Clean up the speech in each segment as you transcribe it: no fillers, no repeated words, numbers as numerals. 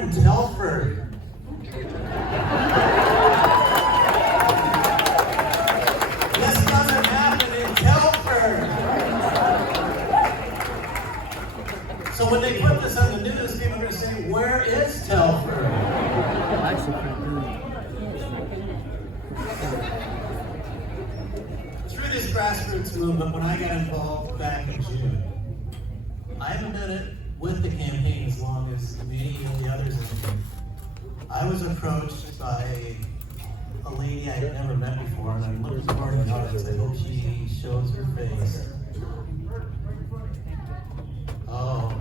in Telford. This doesn't happen in Telford. So when they put this on the news, people are going to say, where is Telford? Through this grassroots movement, when I got involved back in June, I haven't been it with the campaign as long as many of the others in it. I was approached by a lady I had never met before, and I'm looking forward to it. I hope she shows her face. Oh,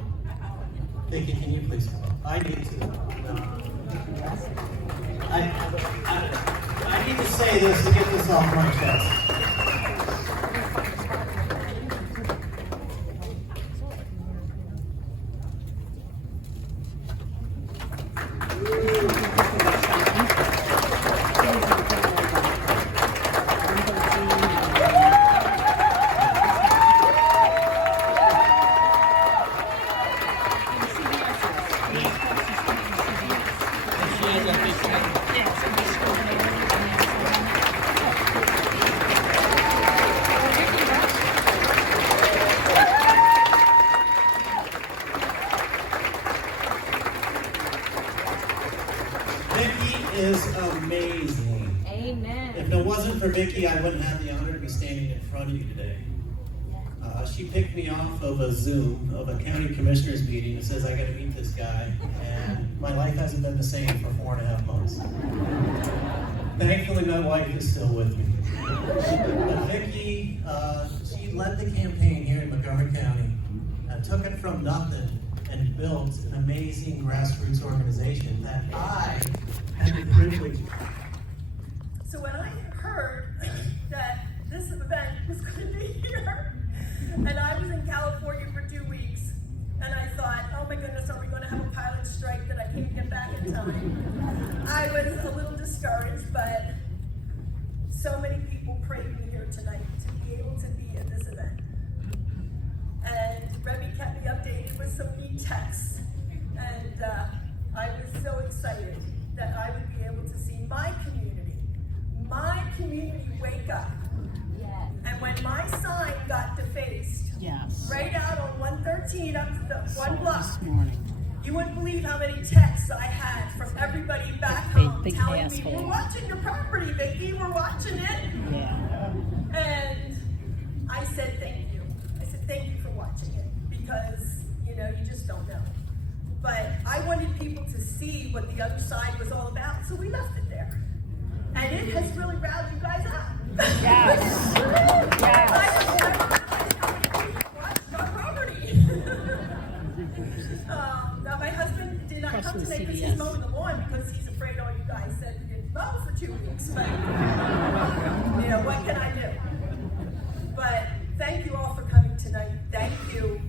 Vicki, can you please come up? I need to. I need to say this to get this off my chest. Vicki is amazing. Amen. If it wasn't for Vicki, I wouldn't have the honor to be standing in front of you today. She picked me off of a Zoom of a county commissioners meeting and says, I got to meet this guy. And my life hasn't been the same for 4.5 months. Thankfully, my wife is still with me. But Vicki, she led the campaign here in Montgomery County and took it from nothing and built an amazing grassroots organization that I had the privilege. So when I heard that this event was going to be here, and I was in California for 2 weeks, and I thought, oh my goodness, are we going to have a pilot strike that I can't get back in time? I was a little discouraged, but so many people prayed me here tonight to be able to be at this event. And Remy kept me updated with some e-texts, and I was so excited that I would be able to see my community wake up. Yes. And when my sign got defaced, Yes. right out on 113 up to the one block, This morning. you wouldn't believe how many texts I had from everybody back home Big telling me, asshole. we're watching your property, Vicki, we're watching it. Yeah. And I said, thank you. I said, thank you for watching it, because, you know, you just don't know. But I wanted people to see what the other side was all about, so we left it there. And it has really riled you guys up. Yes. Yes. I have never realized how many people watched our property. Now, my husband did not come today because he's mowing the lawn because he's afraid all you guys said you didn't mow for 2 weeks. But, you know, what can I do? But thank you all for coming tonight. Thank you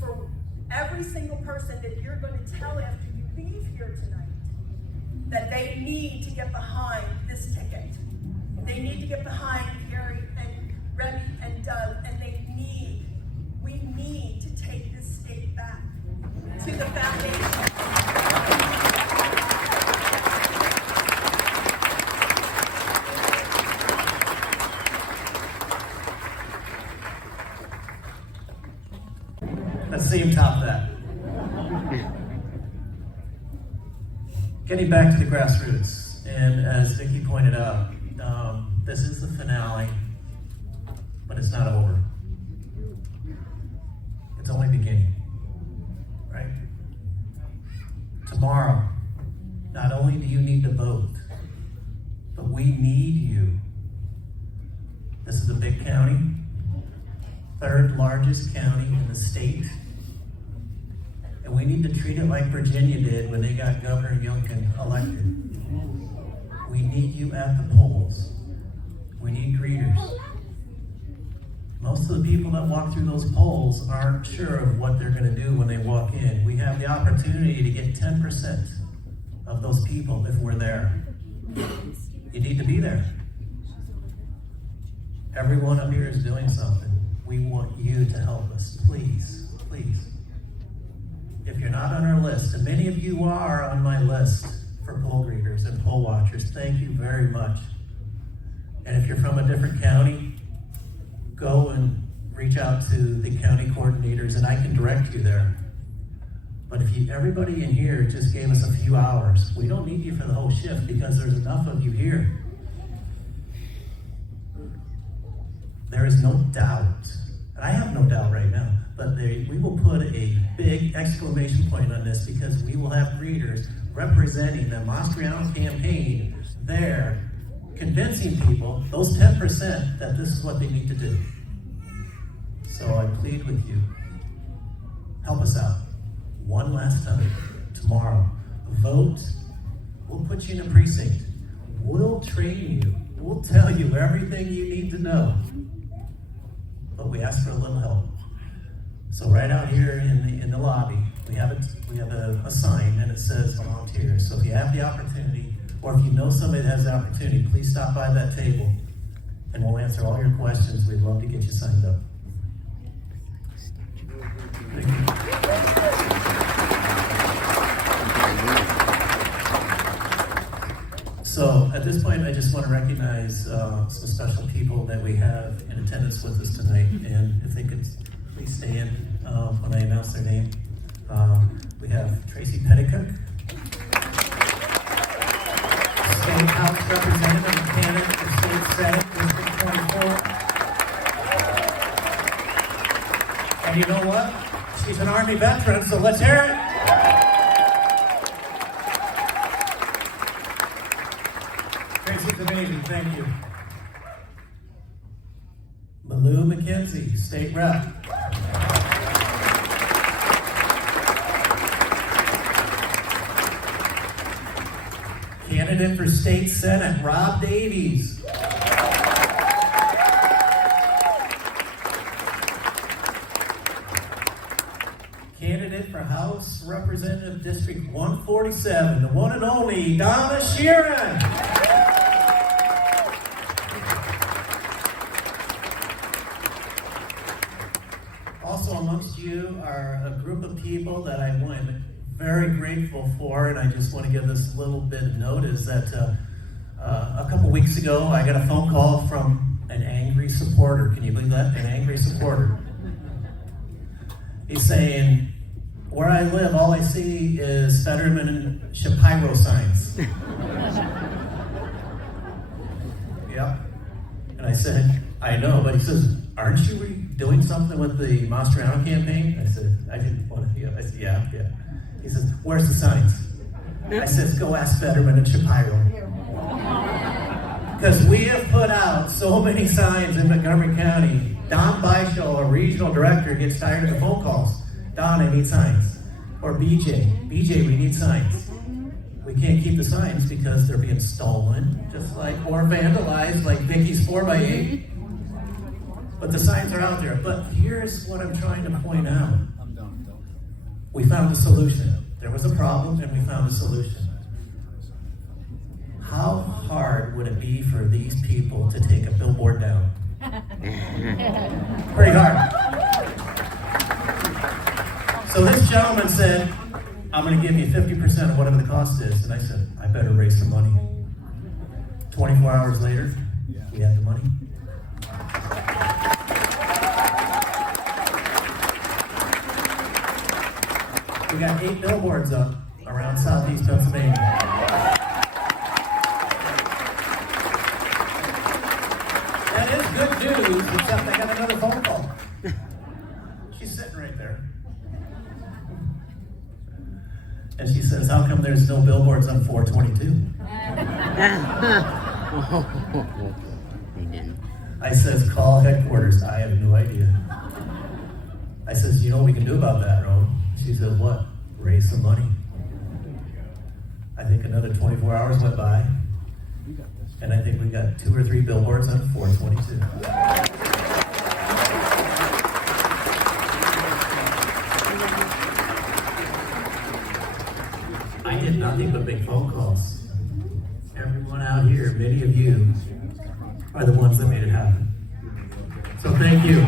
for every single person that you're going to tell after you leave here tonight that they need to get behind this ticket. They need to get behind Gary and Remy and Doug, and we need to take this state back to the foundation. Let's see him top that. Getting back to the grassroots, and as Vicki pointed out, this is the finale, but it's not over. It's only beginning, right? Tomorrow, not only do you need to vote, but we need you. This is a big county, third largest county in the state. And we need to treat it like Virginia did when they got Governor Youngkin elected. We need you at the polls. We need greeters. Most of the people that walk through those polls aren't sure of what they're going to do when they walk in. We have the opportunity to get 10% of those people if we're there. You need to be there. Everyone up here is doing something. We want you to help us. Please, please. If you're not on our list, and many of you are on my list for poll greeters and poll watchers. Thank you very much. And if you're from a different county, go and reach out to the county coordinators and I can direct you there. But if everybody in here just gave us a few hours, we don't need you for the whole shift because there's enough of you here. There is no doubt, and I have no doubt right now, but we will put a big exclamation point on this because we will have greeters representing the Mastriano campaign there, convincing people, those 10%, that this is what they need to do. So I plead with you, help us out. One last time, tomorrow, vote. We'll put you in a precinct. We'll train you. We'll tell you everything you need to know. But we ask for a little help. So right out here in the lobby, we have a sign and it says volunteers. So if you have the opportunity, or if you know somebody that has the opportunity, please stop by that table and we'll answer all your questions. We'd love to get you signed up. Thank you. So at this point, I just want to recognize some special people that we have in attendance with us tonight. And if they could please stand when I announce their name. We have Tracy Petticook, State House Representative and candidate for State Senate, District 24. And you know what? She's an Army veteran, so let's hear it. Tracy's amazing, thank you. Malou McKenzie, State Rep. Candidate for State Senate, Rob Davies. Candidate for House Representative District 147, the one and only Donna Sheeran. Also amongst you are a group of people that I'm very grateful for, and I just want to give this little bit of notice that a couple weeks ago I got a phone call from an angry supporter. Can you believe that? An angry supporter. He's saying, where I live, all I see is Fetterman and Shapiro signs. Yep. And I said, I know, but he says, aren't you doing something with the Mastriano campaign? I said, I didn't want to, I said, yeah. He says, where's the signs? I said, go ask Fetterman and Shapiro. Because we have put out so many signs in Montgomery County. Don Beischel, a regional director, gets tired of the phone calls. Don, I need signs. Or BJ, we need signs. We can't keep the signs because they're being stolen, or vandalized, like Vicky's 4x8. But the signs are out there. But here's what I'm trying to point out. We found a solution. There was a problem and we found a solution. How hard would it be for these people to take a billboard down? Pretty hard. So this gentleman said, I'm going to give you 50% of whatever the cost is. And I said, I better raise some money. 24 hours later, we had the money. We got 8 billboards up around southeast Pennsylvania. That is good news, except I got another phone call. She's sitting right there. And she says, how come there's no billboards on 422? I says, call headquarters. I have no idea. I says, you know what we can do about that, Ron? She said, what? Raise some money. I think another 24 hours went by, and I think we got 2 or 3 billboards on 422. I did nothing but make phone calls. Everyone out here, many of you, are the ones that made it happen. So thank you.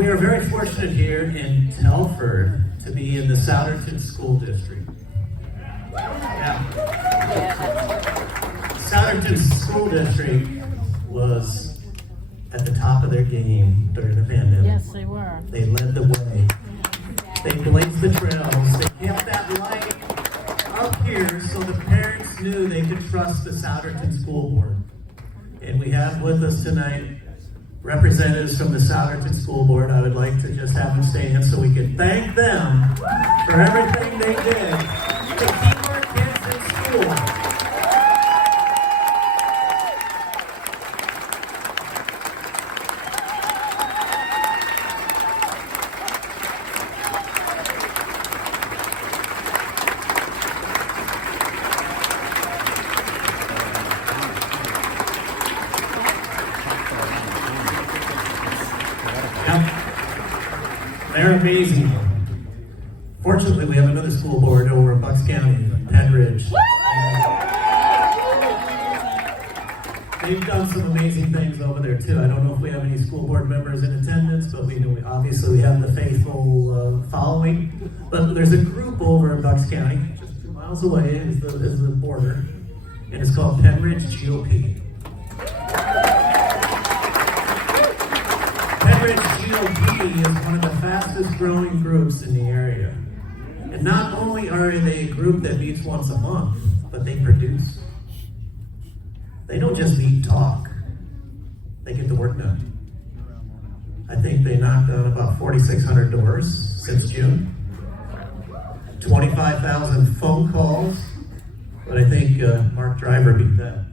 We are very fortunate here in Telford to be in the Souderton School District. Yeah. Souderton School District was at the top of their game during the pandemic. Yes, they were. They led the way. They blazed the trails. They kept that light up here so the parents knew they could trust the Souderton School Board. And we have with us tonight representatives from the Souderton School Board. I would like to just have them stand so we can thank them for everything they did to keep our kids in school. They're amazing. Fortunately, we have another school board over in Bucks County, Penridge. They've done some amazing things over there too. I don't know if we have any school board members in attendance, but we obviously we have the faithful following. But there's a group over in Bucks County, just 2 miles away is the border, and it's called Penridge GOP. GOP is one of the fastest growing groups in the area. And not only are they a group that meets once a month, but they produce. They don't just meet and talk. They get the work done. I think they knocked on about 4,600 doors since June. 25,000 phone calls. But I think Mark Driver beat that.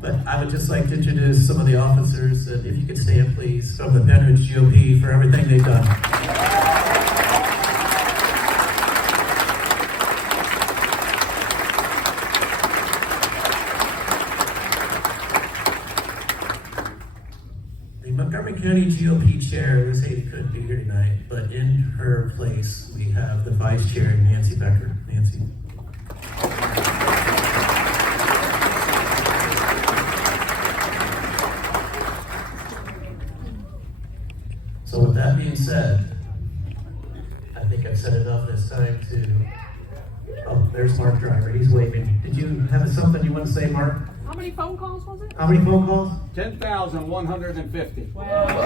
But I would just like to introduce some of the officers, if you could stand please, from the Penridge GOP for everything they've done. The Montgomery County GOP Chair, Liz Haiti, couldn't be here tonight, but in her place, we have the Vice Chair, Nancy Becker. Nancy. So with that being said, I think I've said enough this time to, oh, there's Mark Driver, he's waving. Did you have something you want to say, Mark? How many phone calls was it? How many phone calls? 10,150. Wow. One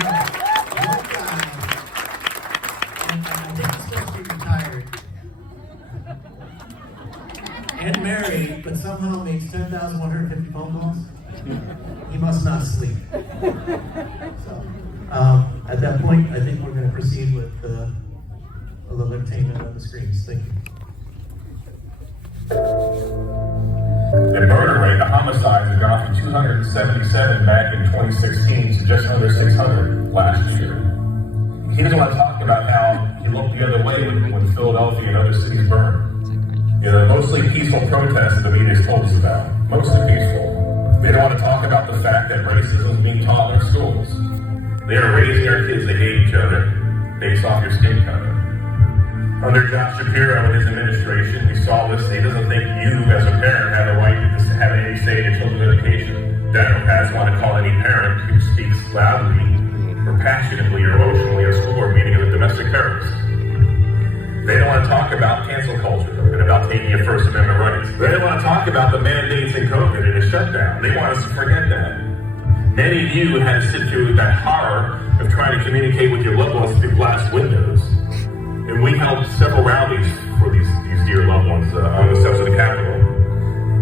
guy, and I think he's supposed to be retired, and married, but somehow makes 10,150 phone calls. He must not sleep. So, at that point, I think we're going to proceed with a little entertainment on the screens. Thank you. The murder rate, the homicides have gone from 277 back in 2016 to just under 600 last year. He doesn't want to talk about how he looked the other way when Philadelphia and other cities burned. You know, mostly peaceful protests that the media's told us about. Mostly peaceful. They don't want to talk about the fact that racism is being taught in our schools. They are raising our kids to hate each other based off your skin color. Under Josh Shapiro and his administration, we saw this. He doesn't think you, as a parent, have the right to have any say in your children's education. Democrats want to call any parent who speaks loudly or passionately or emotionally at a school board meeting as a domestic terrorist. They don't want to talk about cancel culture and about taking your First Amendment rights. They don't want to talk about the mandates in COVID and the shutdown. They want us to forget that. Many of you had to sit through that horror of trying to communicate with your loved ones through glass windows. And we held several rallies for these dear loved ones on the steps of the Capitol.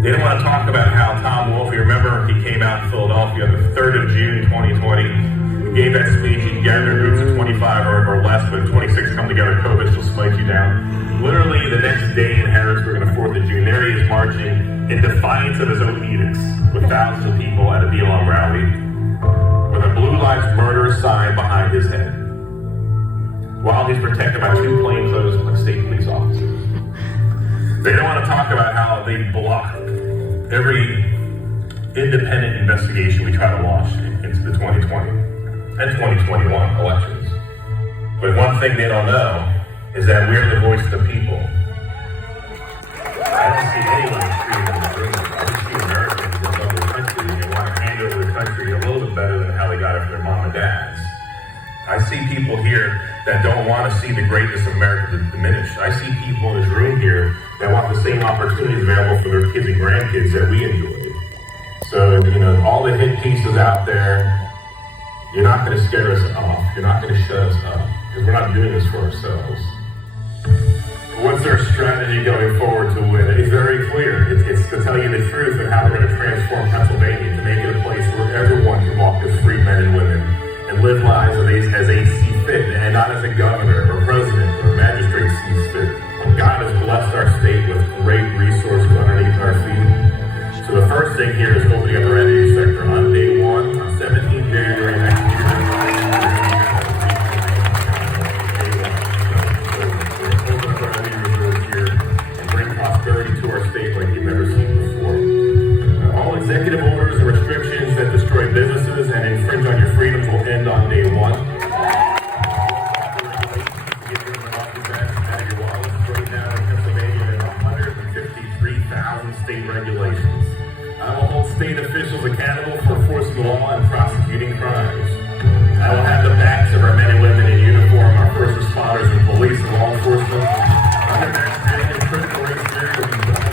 They didn't want to talk about how Tom Wolfe, you remember, he came out in Philadelphia on the 3rd of June, 2020. He gave that speech, he gathered groups of 25 or less, but 26 come together, COVID will smite you down. Literally the next day in Harrisburg on the 4th of June, there he is marching in defiance of his own edicts with thousands of people at a BLM rally with a Blue Lives Murder sign behind his head, while he's protected by 2 plainclothes state police officers. They don't want to talk about how they blocked every independent investigation we try to launch into the 2020 and 2021 elections. But one thing they don't know is that we're the voice of the people. I don't see anyone screaming in the room. I just see Americans that love their country and want to hand over the country better than how they got it from their mom and dads. I see people here that don't want to see the greatness of America diminish. I see people in this room here that want the same opportunities available for their kids and grandkids that we enjoyed. So, all the hit pieces out there, you're not going to scare us off. You're not going to shut us up, because we're not doing this for ourselves. What's our strategy going forward to win? It's very clear. It's to tell you the truth and how we're going to transform Pennsylvania to make it a place where everyone can walk as free men and women and live lives as they see fit, and not as a governor or president or magistrate sees fit. God has blessed our state with great resources underneath our feet. So the first thing here is opening up our energy sector on day one, on 17 January next year. Open up our energy reserves here and bring prosperity to our state like you've never seen before. All executive orders and restrictions that destroy businesses and infringe on your freedoms will end on day one. Get your out of your wallets. Right now in Pennsylvania, there are 153,000 state regulations. I will hold state officials accountable for enforcing the law and prosecuting crimes. I will have the backs of our men and women in uniform, our first responders and police and law enforcement, under vaccinated and critical race theory will be done.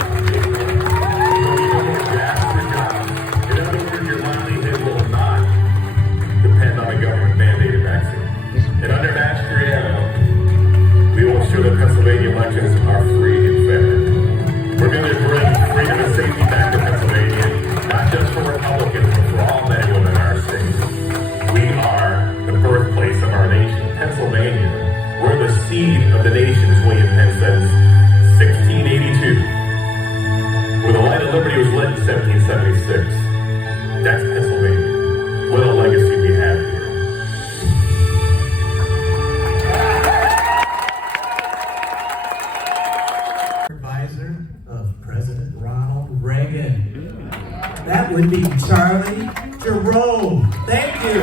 In other words, your livelihood will not depend on a government-mandated vaccine. And under Mastriano, we will ensure that Pennsylvania elections are free and fair. We're going to bring freedom and safety back to Pennsylvania, not just for Republicans, but for all men and women in our state. We are the birthplace of our nation, Pennsylvania. We're the seed of the nation, as William Penn says, 1682. Where the light of liberty was lit in 1776. That's Pennsylvania. What a legacy we have here. Advisor of President Ronald Reagan. That would be Charlie Jerome. Thank you.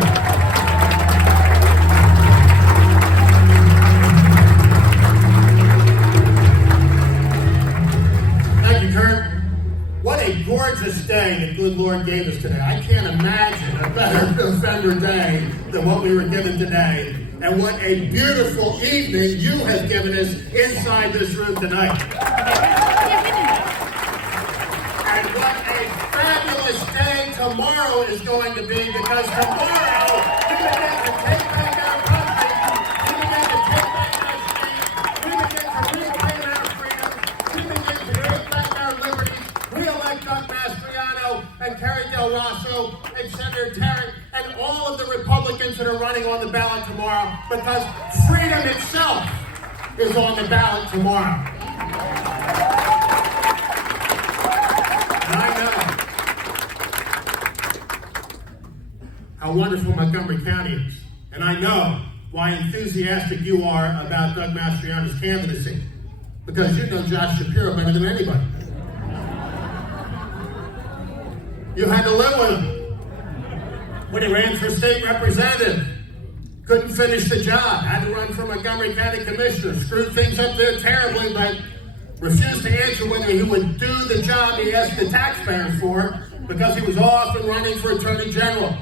Thank you, Kurt. What a gorgeous day the good Lord gave us today. I can't imagine a better November day than what we were given today. And what a beautiful evening you have given us inside this room tonight. And what a fabulous day tomorrow is going to be, because tomorrow we begin to take back our country, we begin to take back our state, we begin to reclaim our freedom, we begin to take back our liberties. We elect Doug Mastriano and Kerry Del Rosso and Senator Tarrant and all of the Republicans that are running on the ballot tomorrow, because freedom itself is on the ballot tomorrow. And I know how wonderful Montgomery County is. And I know why enthusiastic you are about Doug Mastriano's candidacy. Because you know Josh Shapiro better than anybody. You had to live with him. When he ran for state representative, couldn't finish the job, had to run for Montgomery County Commissioner, screwed things up there terribly, but refused to answer whether he would do the job he asked the taxpayers for, because he was off and running for Attorney General.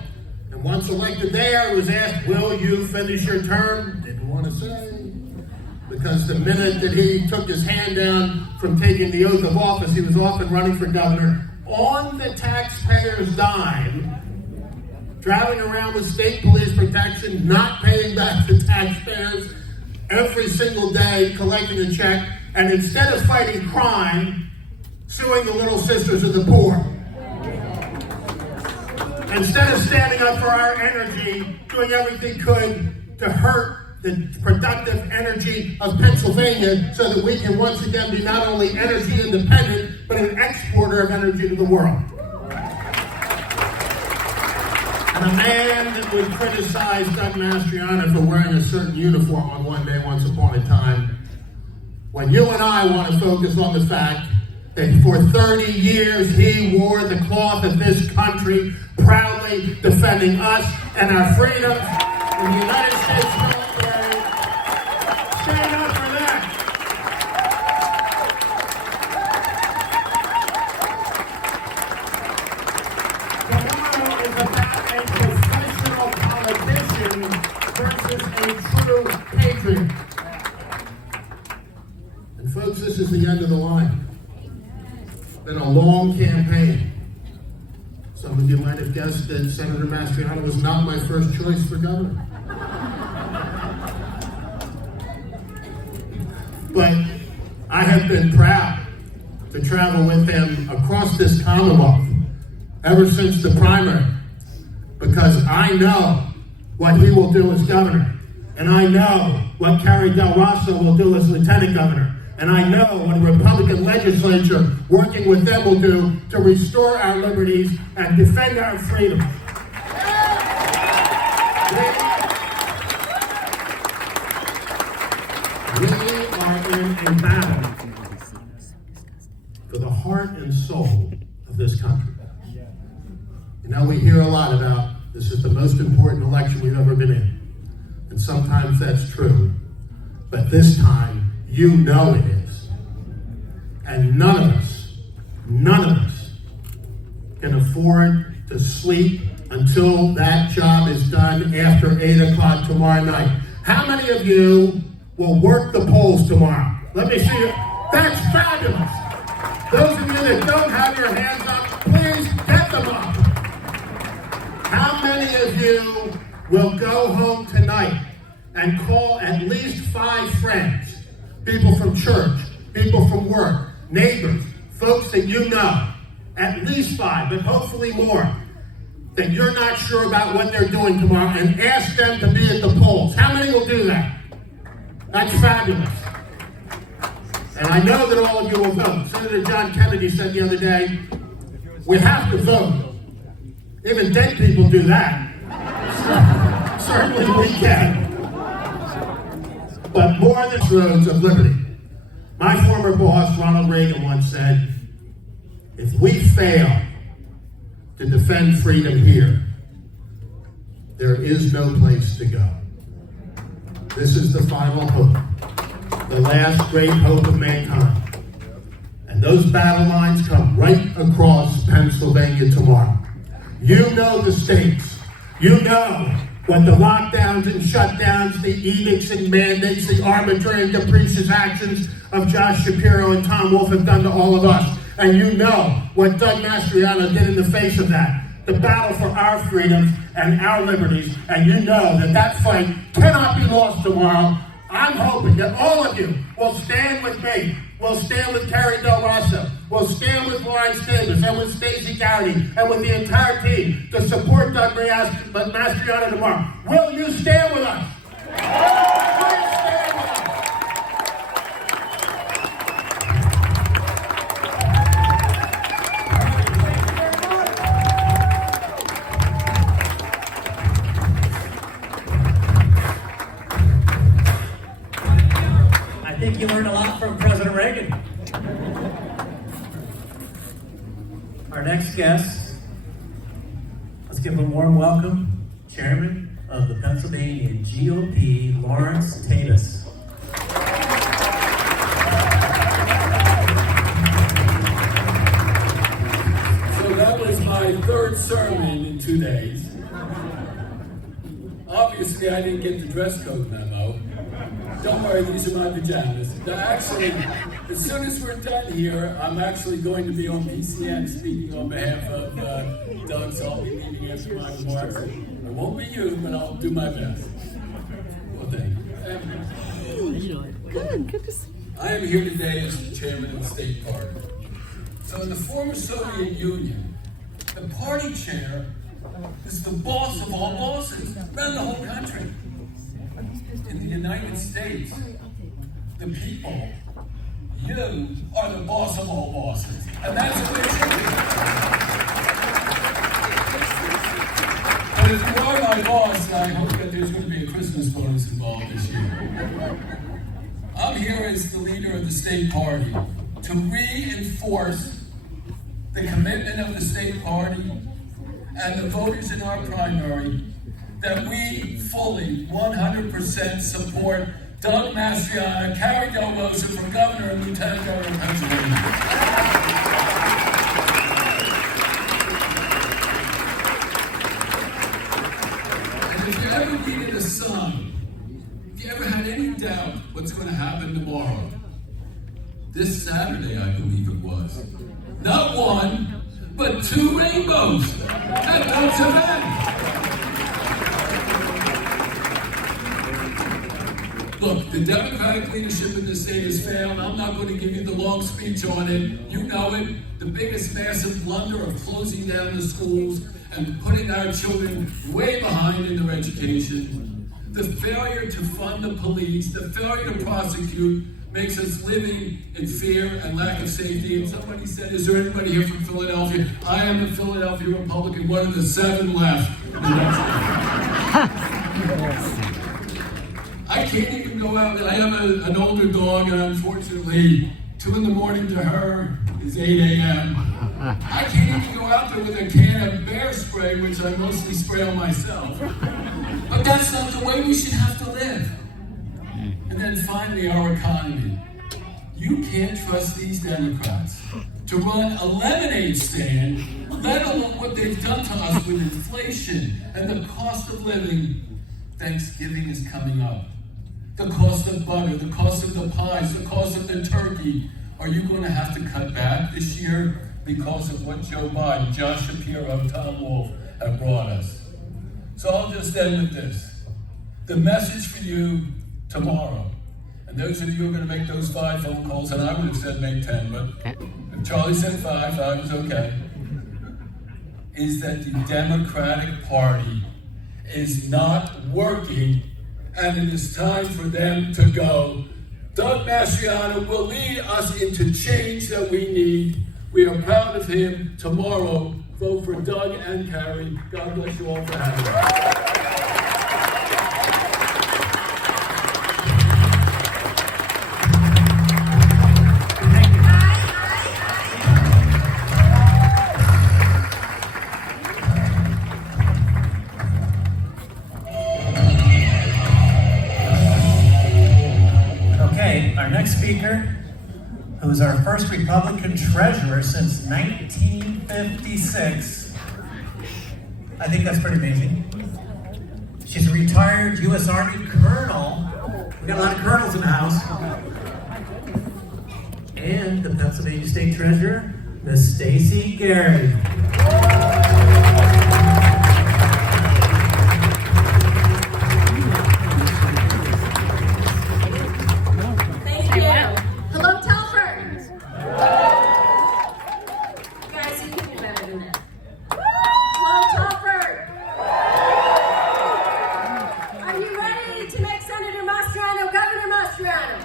And once elected there, he was asked, will you finish your term? Didn't want to say. Because the minute that he took his hand down from taking the oath of office, he was off and running for governor on the taxpayer's dime, driving around with state police protection, not paying back the taxpayers every single day, collecting a check, and instead of fighting crime, suing the Little Sisters of the Poor. Instead of standing up for our energy, doing everything could to hurt the productive energy of Pennsylvania so that we can once again be not only energy independent, but an exporter of energy to the world. And a man that would criticize Doug Mastriano for wearing a certain uniform on one day once upon a time, when you and I want to focus on the fact that for 30 years he wore the cloth of this country, proudly defending us and our freedoms in the United States military. Stand up for that. Tomorrow is about a that Senator Mastriano was not my first choice for governor. But I have been proud to travel with him across this Commonwealth ever since the primary, because I know what he will do as governor, and I know what Carrie Del Rosso will do as lieutenant governor, and I know what the Republican legislature working with them will do to restore our liberties and defend our freedoms. We are in a battle for the heart and soul of this country. You know, we hear a lot about this is the most important election we've ever been in. And sometimes that's true. But this time, you know it is. And none of us can afford to sleep until that job is done after 8 o'clock tomorrow night. How many of you will work the polls tomorrow? Let me see you. That's fabulous. Those of you that don't have your hands up, please get them up. How many of you will go home tonight and call at least 5 friends, people from church, people from work, neighbors, folks that you know, at least 5, but hopefully more, that you're not sure about what they're doing tomorrow, and ask them to be at the polls? How many will do that? That's fabulous. And I know that all of you will vote. Senator John Kennedy said the other day, we have to vote. Even dead people do that. Certainly we can. But more than roads of liberty. My former boss, Ronald Reagan, once said, if we fail to defend freedom here, there is no place to go. This is the final hope, the last great hope of mankind. And those battle lines come right across Pennsylvania tomorrow. You know the stakes. You know what the lockdowns and shutdowns, the edicts and mandates, the arbitrary and capricious actions of Josh Shapiro and Tom Wolf have done to all of us. And you know what Doug Mastriano did in the face of that. The battle for our freedoms and our liberties. And you know that that fight cannot be lost tomorrow. I'm hoping that all of you will stand with me. Will stand with Carrie Del Rosso. Will stand with Lawrence Davis and with Stacey Garrity and with the entire team to support Doug Mastriano tomorrow. Will you stand with us? Will you stand with us? I think you learned a lot from President Reagan. Our next guest, let's give a warm welcome, Chairman of the Pennsylvania GOP, Lawrence Davis. So that was my 3rd sermon in 2 days. Obviously, I didn't get the dress code memo. Don't worry, these are my pajamas. Actually, as soon as we're done here, I'm actually going to be on PCN speaking on behalf of Doug, so I'll be leaving after my remarks. It won't be you, but I'll do my best. Well, thank you. Good to see you. I am here today as the chairman of the state party. So in the former Soviet Union, the party chair is the boss of all bosses, around the whole country. In the United States, the people, you are the boss of all bosses. And that's what it should be. But if you are my boss, I hope that there's going to be a Christmas bonus involved this year. I'm here as the leader of the state party to reinforce the commitment of the state party and the voters in our primary that we fully, 100% support Doug Mastriano, Carrie Del Rosso for governor and lieutenant governor of Pennsylvania. And if you ever needed a sign, if you ever had any doubt what's going to happen tomorrow, this Saturday, I believe it was, not 1, but 2 rainbows. And that's a man. Look, the Democratic leadership in the state has failed. I'm not going to give you the long speech on it. You know it. The biggest massive blunder of closing down the schools and putting our children way behind in their education. The failure to fund the police, the failure to prosecute, makes us living in fear and lack of safety. And somebody said, is there anybody here from Philadelphia? I am a Philadelphia Republican, one of the 7 left. I can't even go out. I have an older dog, and unfortunately, 2 in the morning to her is 8 a.m. I can't even go out there with a can of bear spray, which I mostly spray on myself. But that's not the way we should have to live. And then finally, our economy. You can't trust these Democrats to run a lemonade stand, let alone what they've done to us with inflation and the cost of living. Thanksgiving is coming up. The cost of butter, the cost of the pies, the cost of the turkey. Are you going to have to cut back this year because of what Joe Biden, Josh Shapiro, Tom Wolf have brought us? So I'll just end with this. The message for you tomorrow, and those of you who are going to make those 5 phone calls, and I would have said make 10, but if Charlie said 5 is okay, is that the Democratic Party is not working, and it is time for them to go. Doug Mastriano will lead us into change that we need. We are proud of him. Tomorrow, vote for Doug and Carrie. God bless you all for having me. Our next speaker, who is our first Republican treasurer since 1956. I think that's pretty amazing. She's a retired U.S. Army colonel. We got a lot of colonels in the house. And the Pennsylvania State Treasurer, Miss Stacey Gary. Hello, Telford. You guys, you can do better than that. Hello, Telford. Are you ready to make Senator Mastriano Governor Mastriano?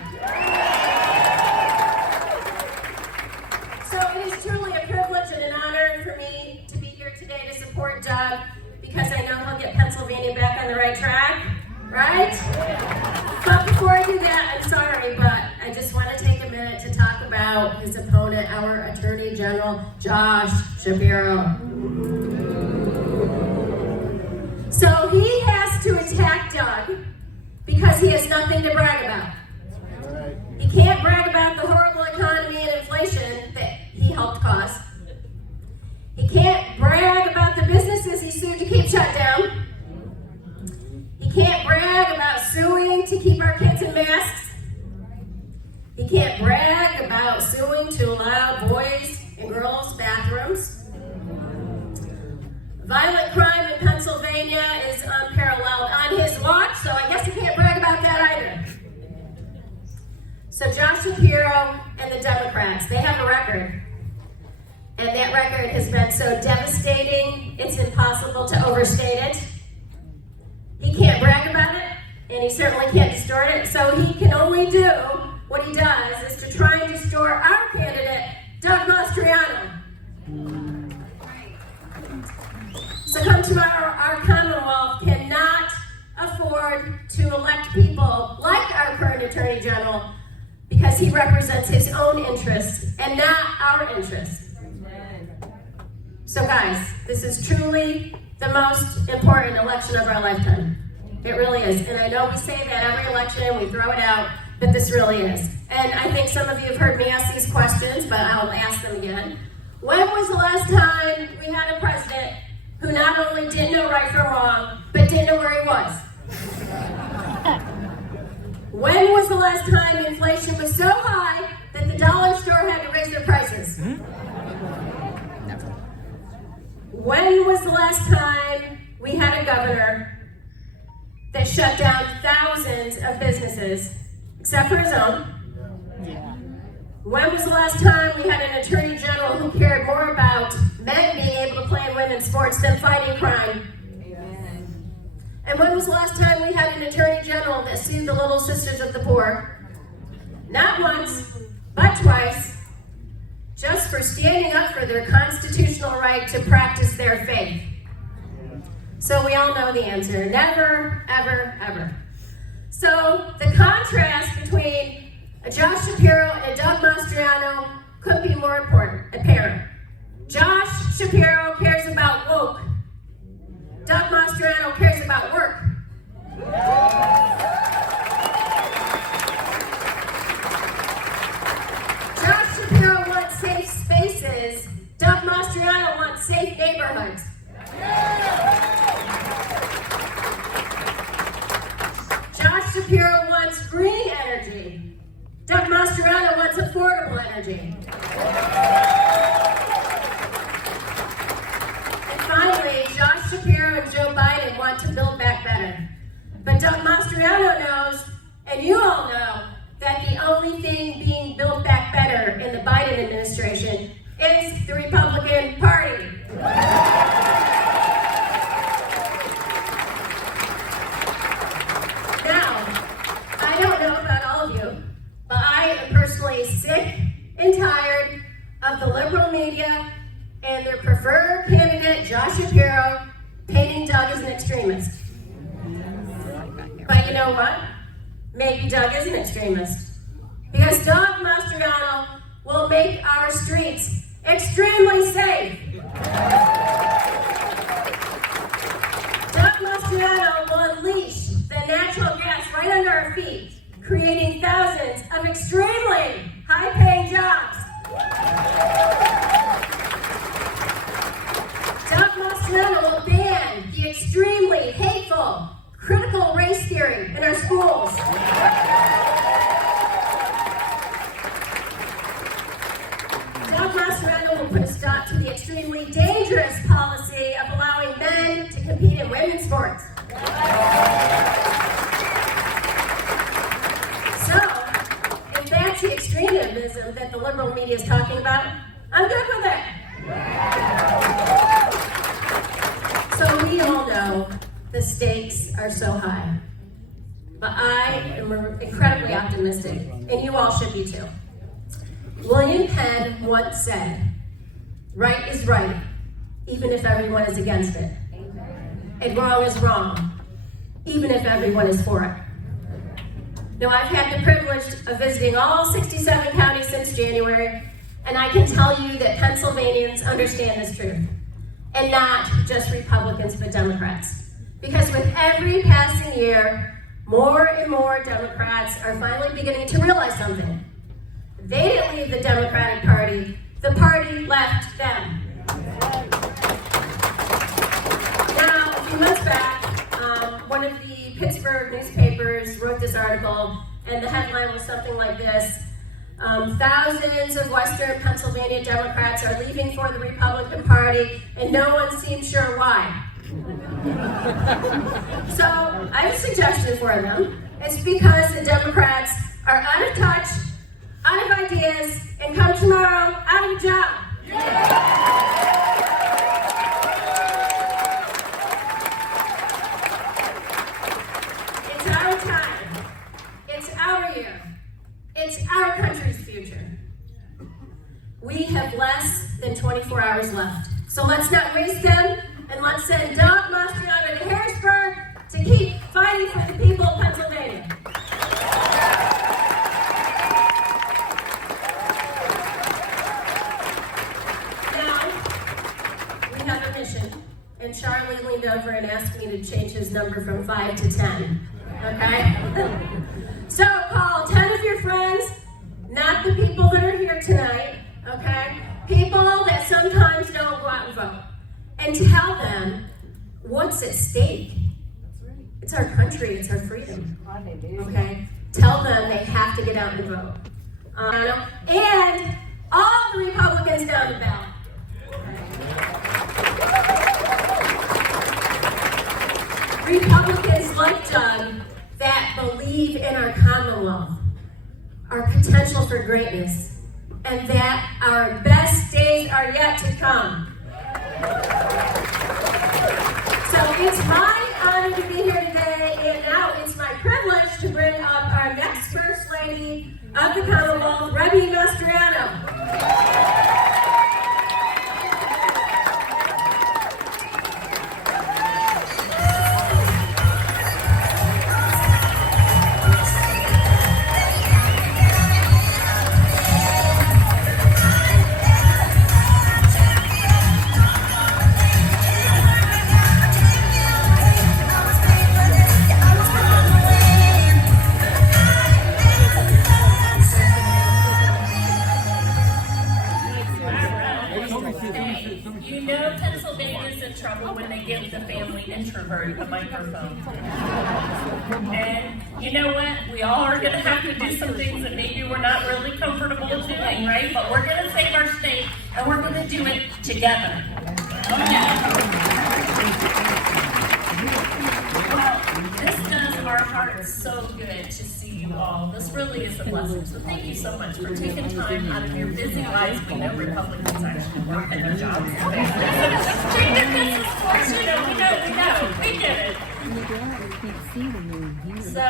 So it is truly a privilege and an honor for me to be here today to support Doug, because I know he'll get Pennsylvania back on the right track, right? But before I do that, I'm sorry, but I just want to take a minute to talk about his opponent, our Attorney General, Josh Shapiro. So he has to attack Doug because he has nothing to brag about. He can't brag about the horrible economy and inflation that he helped cause. He can't brag about the businesses he sued to keep shut down. He can't brag about suing to keep our kids in masks. He can't brag about suing to allow boys and girls bathrooms. Violent crime in Pennsylvania is unparalleled on his watch, so I guess he can't brag about that either. So Josh Shapiro and the Democrats, they have a record. And that record has been so devastating, it's impossible to overstate it. He can't brag about it, and he certainly can't distort it, so he can only do what he does is to try and distort our candidate, Doug Mastriano. So come tomorrow, our Commonwealth cannot afford to elect people like our current Attorney General because he represents his own interests and not our interests. So guys, this is truly the most important election of our lifetime. It really is. And I know we say that every election, we throw it out, but this really is. And I think some of you have heard me ask these questions, but I'll ask them again. When was the last time we had a president who not only didn't know right from wrong, but didn't know where he was? When was the last time inflation was so high that the dollar store had to raise their prices? When was the last time we had a governor that shut down thousands of businesses, except for his own? When was the last time we had an attorney general who cared more about men being able to play in women's sports than fighting crime? And when was the last time we had an attorney general that sued the Little Sisters of the Poor? Not once, but twice, just for standing up for their constitutional right to practice their faith. So we all know the answer: never, ever, ever. So the contrast between Josh Shapiro and Doug Mastriano couldn't be more apparent. Josh Shapiro cares about woke. Doug Mastriano cares about work. Josh Shapiro wants safe spaces. Doug Mastriano wants safe neighborhoods. Josh Shapiro wants green energy. Doug Mastriano wants affordable energy. And finally, Josh Shapiro and Joe Biden want to build back better. But Doug Mastriano knows, and you all know, that the only thing being built back better in the Biden administration is the Republican Party. Now, I don't know about all of you, but I am personally sick and tired of the liberal media and their preferred candidate, Josh Shapiro, painting Doug as an extremist. But you know what? Maybe Doug is an extremist. Because Doug Mastriano will make our streets extremely safe. Doug Mastriano will unleash the natural gas right under our feet, creating thousands of extremely high-paying jobs. Doug Mastriano will ban the extremely hateful critical race theory in our schools. Doug Mastriano will put a stop to the extremely dangerous policy of allowing men to compete in women's sports. So, if that's the extremism that the liberal media is talking about, I'm good with it. So we all know the stakes are so high. But I am incredibly optimistic, and you all should be too. William Penn once said, "Right is right, even if everyone is against it. And wrong is wrong, even if everyone is for it." Now, I've had the privilege of visiting all 67 counties since January, and I can tell you that Pennsylvanians understand this truth. And not just Republicans, but Democrats. Because with every passing year, more and more Democrats are finally beginning to realize something. They didn't leave the Democratic Party, the party left them. Now, a few months back, one of the Pittsburgh newspapers wrote this article, and the headline was something like this: thousands of Western Pennsylvania Democrats are leaving for the Republican Party, and no one seems sure why. So, I have a suggestion for them. It's because the Democrats are out of touch, out of ideas, and come tomorrow out of a job. It's our time. It's our year. It's our country's future. We have less than 24 hours left. So let's not waste them, and let's send Doug Mastriano to Harrisburg to keep fighting for the people of Pennsylvania. Now, we have a mission, and Charlie leaned over and asked me to change his number from 5 to 10, okay? So call 10 of your friends, not the people that are here tonight, okay? People that sometimes don't go out and vote. And tell them what's at stake. It's our country, it's our freedom, okay? Tell them they have to get out and vote. And all the Republicans down the ballot. Okay? Republicans like Doug that believe in our Commonwealth, our potential for greatness, and that our best days are yet to come. So it's my honor to be here today, and now it's my privilege to bring up our next First Lady of the Commonwealth, Rebbe Mastriano. You know Pennsylvania's in trouble when they give the family introvert a microphone. And you know what? We all are going to have to do some things that maybe we're not really comfortable doing, right? But we're going to save our state, and we're going to do it together. Well, this does our hearts so good to see you all. This really is a blessing. So thank you so much for taking time out of your busy lives. We know Republicans actually work in their jobs. Take their kids to sports, we know. We get it. So,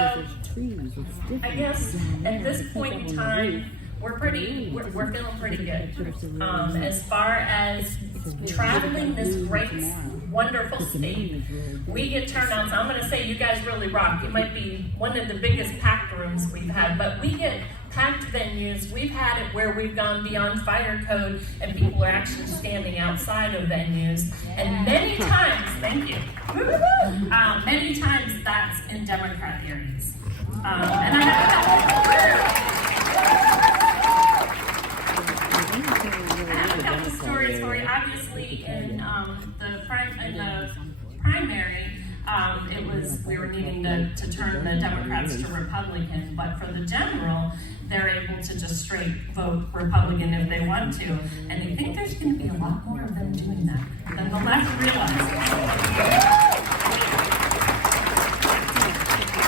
I guess at this point in time, we're feeling pretty good. As far as traveling this great, wonderful state, we get turnouts. I'm going to say you guys really rock. It might be one of the biggest packed rooms we've had, but we get packed venues. We've had it where we've gone beyond fire code and people are actually standing outside of venues. And many times, thank you, many times that's in Democrat areas. And I have a couple stories for you. Obviously, in the primary, we were needing to turn the Democrats to Republican, but for the general, they're able to just straight vote Republican if they want to. And I think there's going to be a lot more of them doing that than the left realizes.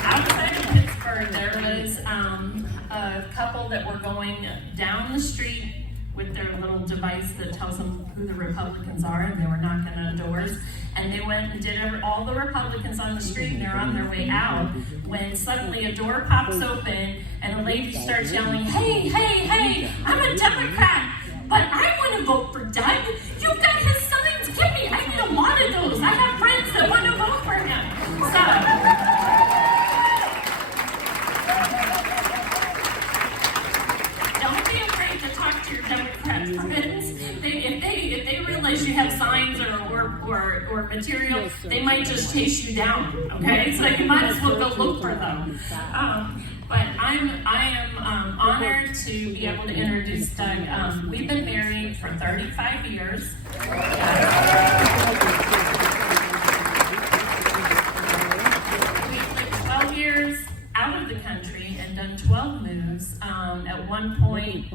Outside of Pittsburgh, there was a couple that were going down the street with their little device that tells them who the Republicans are, and they were knocking on doors. And they went and did all the Republicans on the street, and they're on their way out, when suddenly a door pops open, and a lady starts yelling, hey, I'm a Democrat, but I want to vote for Doug. You got his signs, give me, I need a lot of those. I have friends that want to vote for him. So, Democrat friends, if they realize you have signs or material, they might just chase you down. Okay, so you might as well go look for them. But I am honored to be able to introduce Doug. We've been married for 35 years. We've lived 12 years out of the country and done 12 moves. At one point,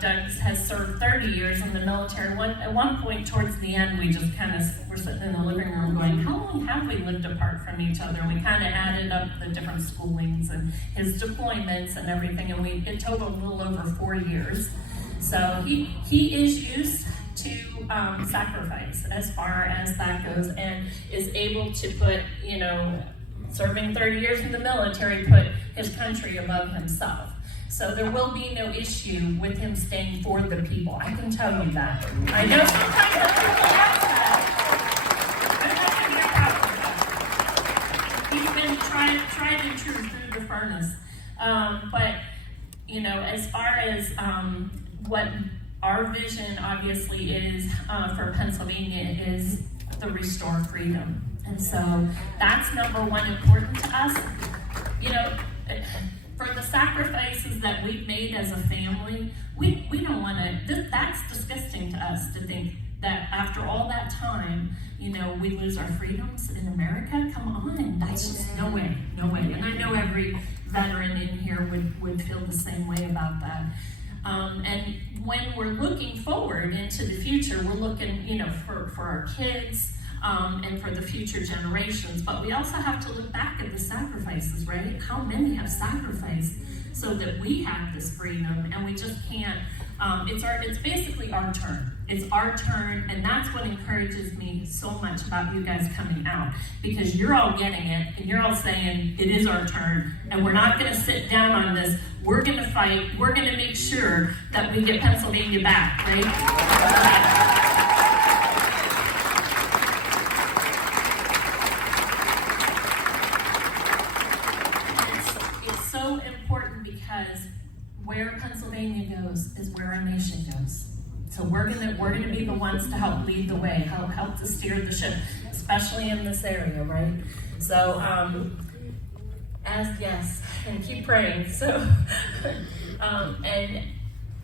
Doug has served 30 years in the military. At one point, towards the end, we just kind of were sitting in the living room going, how long have we lived apart from each other? We kind of added up the different schoolings and his deployments and everything, and it totaled a little over 4 years. So he is used to sacrifice as far as that goes, and is able to put, serving 30 years in the military, put his country above himself. So there will be no issue with him staying for the people. I can tell you that. I know sometimes people ask that. He's been tried and true through the furnace. But, as far as what our vision obviously is for Pennsylvania is the restore freedom. And so that's number one important to us. For the sacrifices that we've made as a family, we don't want to, that's disgusting to us to think that after all that time, we lose our freedoms in America. Come on, that's just no way. And I know every veteran in here would feel the same way about that. And when we're looking forward into the future, we're looking, for our kids, and for the future generations. But we also have to look back at the sacrifices, right? How many have sacrificed so that we have this freedom, and we just can't. It's basically our turn. It's our turn, and that's what encourages me so much about you guys coming out, because you're all getting it, and you're all saying it is our turn, and we're not going to sit down on this. We're going to fight. We're going to make sure that we get Pennsylvania back, right? It's so important, because where Pennsylvania goes is where our nation goes. So we're gonna be the ones to help lead the way, help to steer the ship, especially in this area, right? So and keep praying. So and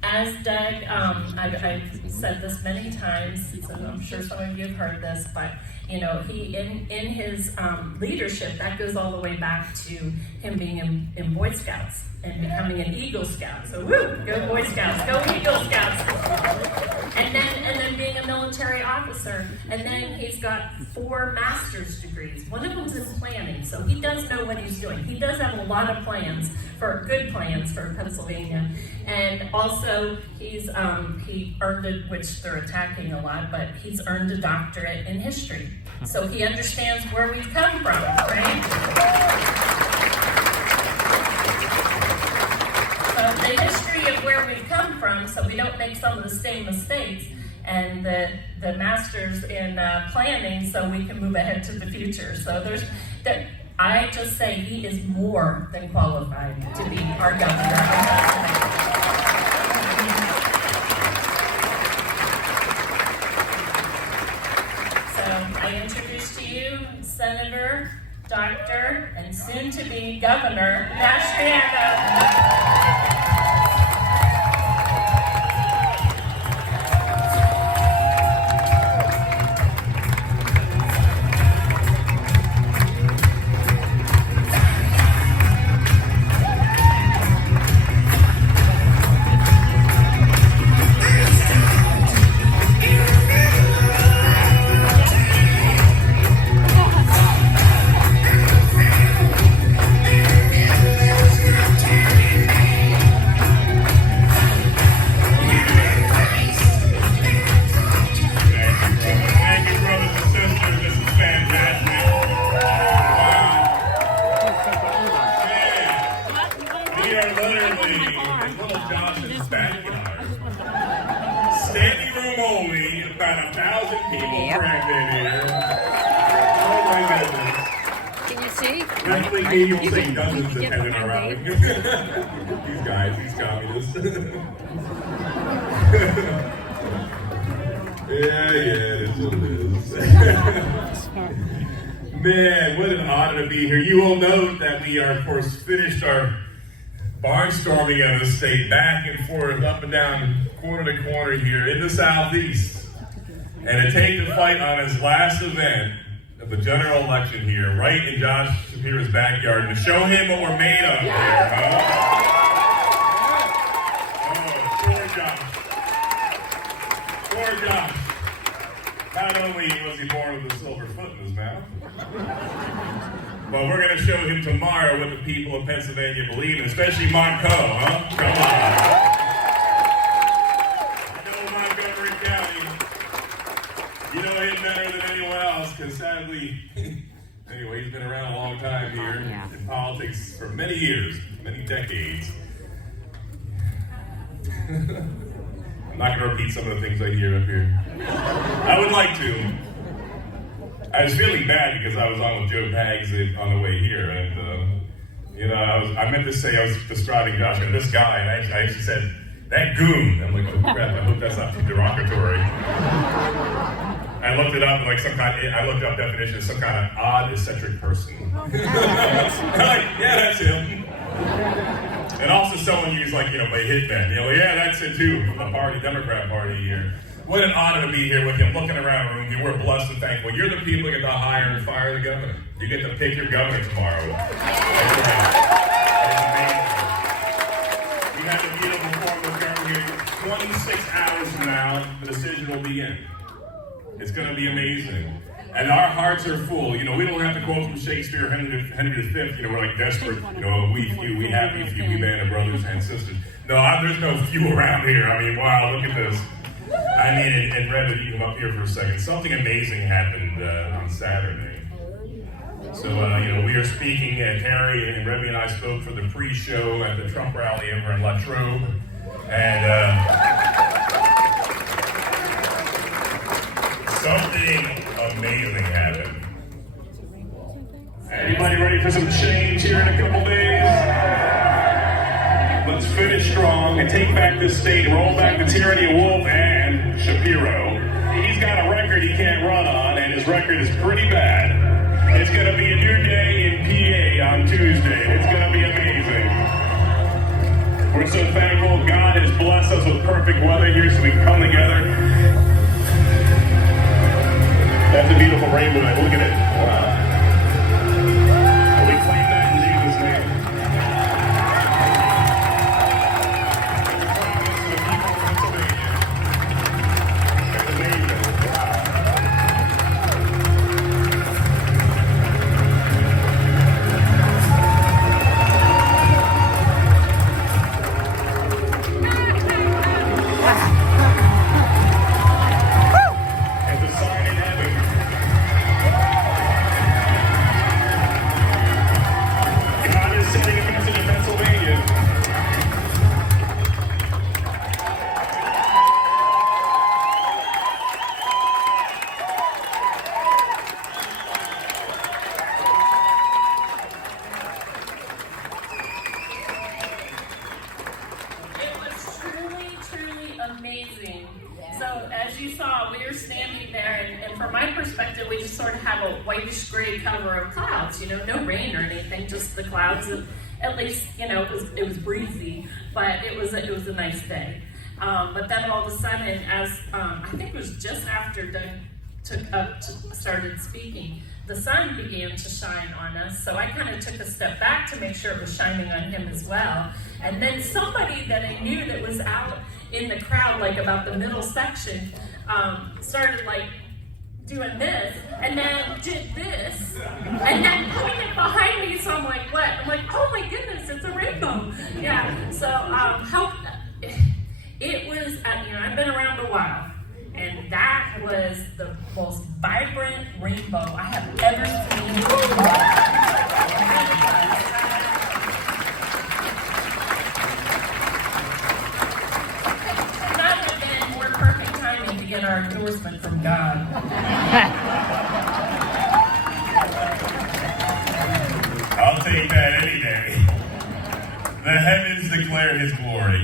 as Doug, I've said this many times, so I'm sure some of you have heard this, but you know, he in his leadership, that goes all the way back to him being in Boy Scouts and becoming an Eagle Scout. So woo, go Boy Scouts, go Eagle Scouts. And then being a military officer. And then he's got 4 master's degrees. One of them's in planning, so he does know what he's doing. He does have a lot of plans, good plans for Pennsylvania. And also he earned it, which they're attacking a lot, but he's earned a doctorate in history. So he understands where we've come from, right? The history of where we've come from, so we don't make some of the same mistakes, and the masters in planning, so we can move ahead to the future. So I just say he is more than qualified to be our governor. So I introduce to you Senator, Dr., and soon-to-be Governor Mastriano. Standing room only, about 1,000 people crammed in here. Oh my goodness. Can you see? Luckily, maybe you'll see dozens attending our rally. These guys, these communists. Yeah, it is. Man, what an honor to be here. You will note that we are, of course, finished our barnstorming of the state, back and forth, up and down, corner to corner here in the Southeast. And to take the fight on his last event of the general election here, right in Josh Shapiro's backyard, and to show him what we're made of here, huh? Oh, poor Josh. Not only was he born with a silver foot in his mouth, but we're going to show him tomorrow what the people of Pennsylvania believe in, especially Montco, huh? Come on. I know Montgomery County. You know him better than anyone else, because sadly, anyway, he's been around a long time here in politics for many years, many decades. I'm not going to repeat some of the things I hear up here. I would like to. I was feeling bad because I was on with Joe Pags on the way here, and you know, I meant to say I was describing Josh and this guy, and I actually said, that goon. I'm like, oh crap, I hope that's not too derogatory. I looked it up, I looked up definition of some kind of odd, eccentric person. Like, yeah, that's him. And also someone used by hitmen. Yeah, that's it too, from the party, Democrat Party here. What an honor to be here with him, looking around the room. We're blessed and thankful. You're the people that get to hire and fire the governor. You get to pick your governor tomorrow. We have a beautiful form of government here. 26 hours from now, the decision will be in. It's going to be amazing. And our hearts are full. You know, we don't have to quote from Shakespeare, Henry V. You know, we're like desperate. You know, we few, we happy few, we band of brothers and sisters. No, there's no few around here. I mean, wow, look at this. I mean, and Red, you come up here for a second. Something amazing happened on Saturday. So, you know, we are speaking, Terry and Rebby and I spoke for the pre-show at the Trump rally over in La Trobe. And something amazing happened. Anybody ready for some change here in a couple days? Let's finish strong and take back this state, roll back the tyranny of Wolf and Shapiro. He's got a record he can't run on, and his record is pretty bad. It's going to be a new day in PA on Tuesday. It's going to be amazing. We're so thankful God has blessed us with perfect weather here so we can come together. That's a beautiful rainbow. Look at it. Wow. We claim that in Jesus' name. That's amazing. Wow. Amazing. So as you saw, we were standing there, and from my perspective, we just sort of have a whitish gray cover of clouds. You know, no rain or anything, just the clouds. And at least, you know, it was breezy, but it was a nice day. But then all of a sudden, as I think it was just after Doug started speaking, the sun began to shine on us. So I kind of took a step back to make sure it was shining on him as well. And then somebody that I knew that was out in the crowd, like about the middle section, started like doing this, and then did this, and then pointed behind me. So I'm like, what? I'm like, oh my goodness, it's a rainbow. Yeah. So it was. You know, I've been around a while, and that was the most vibrant rainbow I have ever seen. Get our endorsement from God. I'll take that any day. The heavens declare His glory.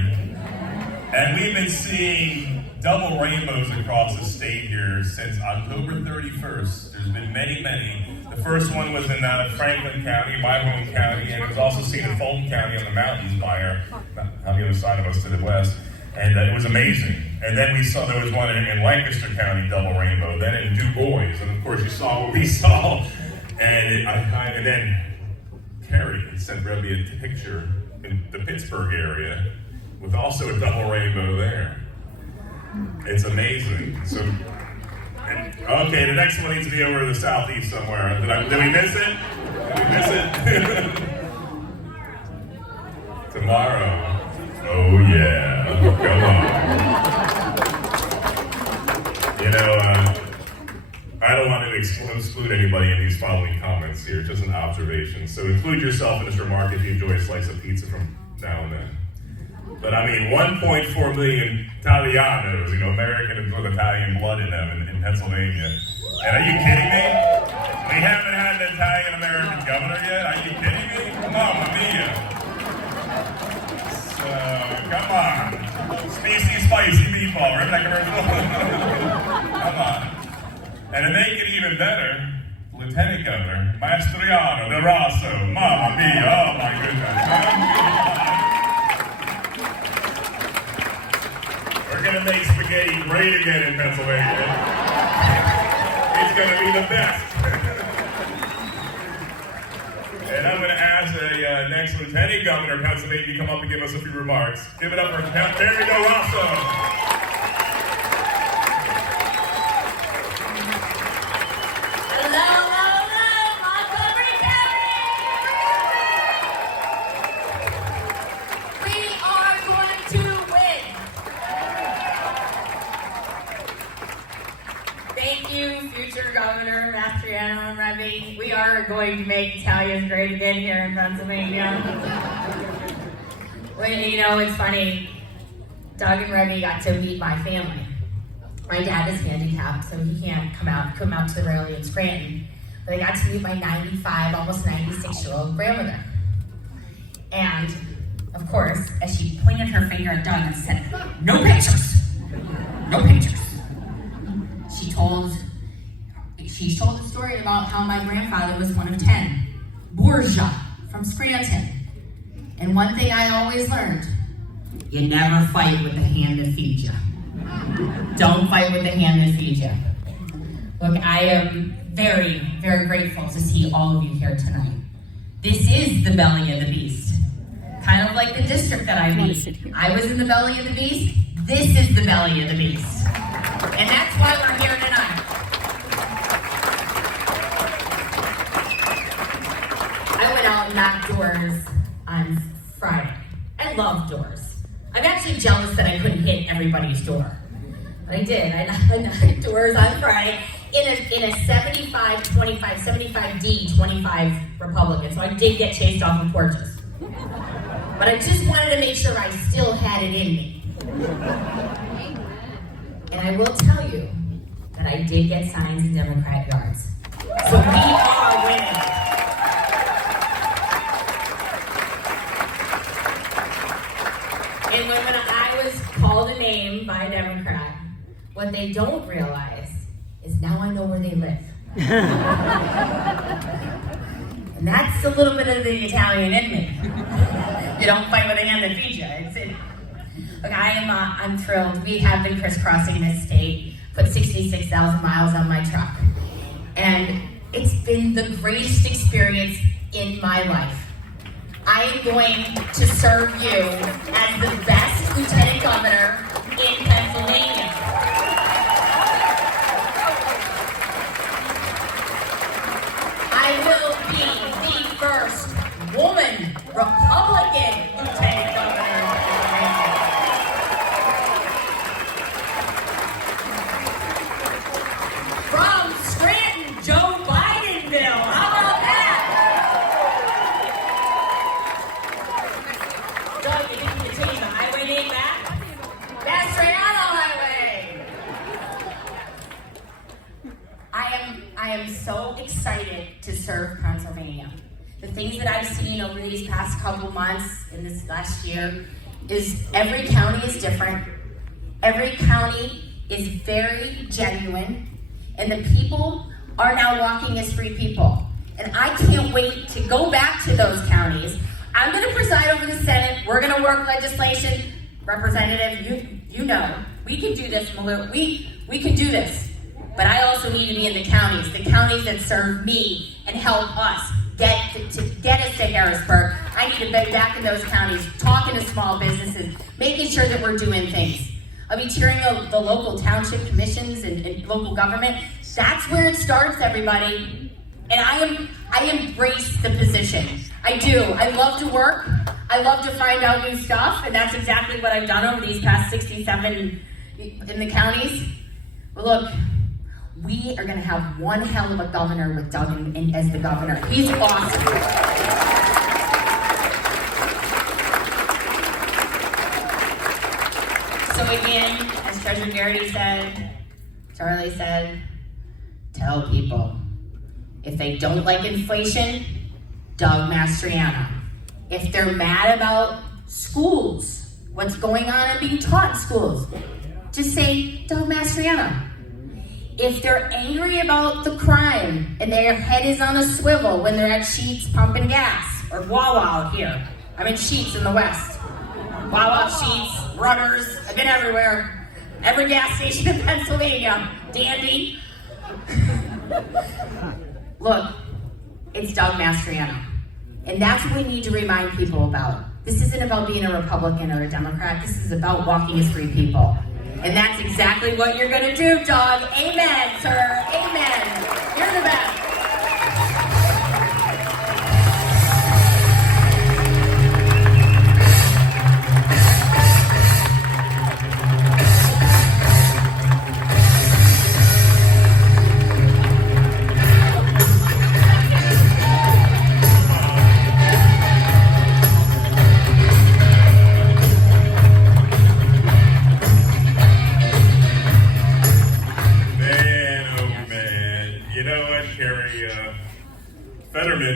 And we've been seeing double rainbows across the state here since October 31st. There's been many, many. The first one was in Franklin County, my home county, and it was also seen in Fulton County on the mountains on the other side of us to the west. And it was amazing. And then we saw there was one in Lancaster County, double rainbow. Then in Du Bois, and of course you saw what we saw. And then Carrie sent Rebby a picture in the Pittsburgh area with also a double rainbow there. It's amazing. So, okay, the next one needs to be over in the southeast somewhere. Did we miss it? Did we miss it? Tomorrow. Oh yeah, come on. You know, I don't want to exclude anybody in these following comments here, just an observation. So include yourself in this remark if you enjoy a slice of pizza from now and then. But I mean, 1.4 million Italianos, you know, American with Italian blood in them in Pennsylvania. And are you kidding me? We haven't had an Italian-American governor yet? Are you kidding me? Mamma mia. Come on. Spicy, spicy meatball. Remember that commercial? Come on. And to make it even better, Lieutenant Governor Mastriano de Rosso. Mamma mia. Oh my goodness. We're going to make spaghetti great again in Pennsylvania. It's going to be the best. And I'm going to ask the next Lieutenant Governor of Pennsylvania to come up and give us a few remarks. Give it up for Terry Del Rosso. going to make Italians great again here in Pennsylvania. Well, you know, it's funny. Doug and Remy got to meet my family. My dad is handicapped, so he can't come out to the rally in Scranton. But I got to meet my 95, almost 96-year-old grandmother. And, of course, as she pointed her finger at Doug and said, "No pictures! No pictures!" She told the story about how my grandfather was one of 10. Borgia from Scranton. And one thing I always learned, you never fight with the hand that feeds you. Don't fight with the hand that feeds you. Look, I am very, very grateful to see all of you here tonight. This is the belly of the beast. Kind of like the district that I lead. I was in the belly of the beast. This is the belly of the beast. And that's why we're here tonight. I went out and knocked doors on Friday. I love doors. I'm actually jealous that I couldn't hit everybody's door. But I did. I knocked doors on Friday in a 75-25, 75D, 25 Republican. So I did get chased off of porches. But I just wanted to make sure I still had it in me. And I will tell you that I did get signs in Democrat yards. So we are winning. And when I was called a name by a Democrat, what they don't realize is now I know where they live. And that's a little bit of the Italian in me. You don't fight with a hand that feeds you. Look, I'm thrilled. We have been crisscrossing this state, put 66,000 miles on my truck. And it's been the greatest experience in my life. I am going to serve you as the best lieutenant governor in Pennsylvania. I will be the first woman Republican lieutenant governor in Pennsylvania. From Scranton, Joe Bidenville. How about that? Doug, you didn't change the highway name back? Mastriano Highway. I am so excited to serve Pennsylvania. The things that I've seen over these past couple months in this last year is every county is different. Every county is very genuine, and the people are now walking as free people. And I can't wait to go back to those counties. I'm going to preside over the Senate. We're going to work legislation. Representative, you know, we can do this, Malou. We can do this. But I also need to be in the counties that serve me and help us get us to Harrisburg. I need to be back in those counties, talking to small businesses, making sure that we're doing things. I'll be cheering the local township commissions and local government. That's where it starts, everybody. And I embrace the position. I do. I love to work. I love to find out new stuff, and that's exactly what I've done over these past 67 in the counties. But look, we are going to have one hell of a governor with Doug as the governor. He's awesome. So again, as Treasurer Garrity said, Charlie said, tell people, if they don't like inflation, Doug Mastriano. If they're mad about schools, what's going on and being taught in schools, just say Doug Mastriano. If they're angry about the crime and their head is on a swivel when they're at Sheetz pumping gas, or Wawa here. I'm in Sheetz in the West. Wawa, Sheetz, Rudders, I've been everywhere. Every gas station in Pennsylvania. Dandy. Look, it's Doug Mastriano. And that's what we need to remind people about. This isn't about being a Republican or a Democrat. This is about walking as free people. And that's exactly what you're going to do, Doug. Amen, sir. Amen. You're the best.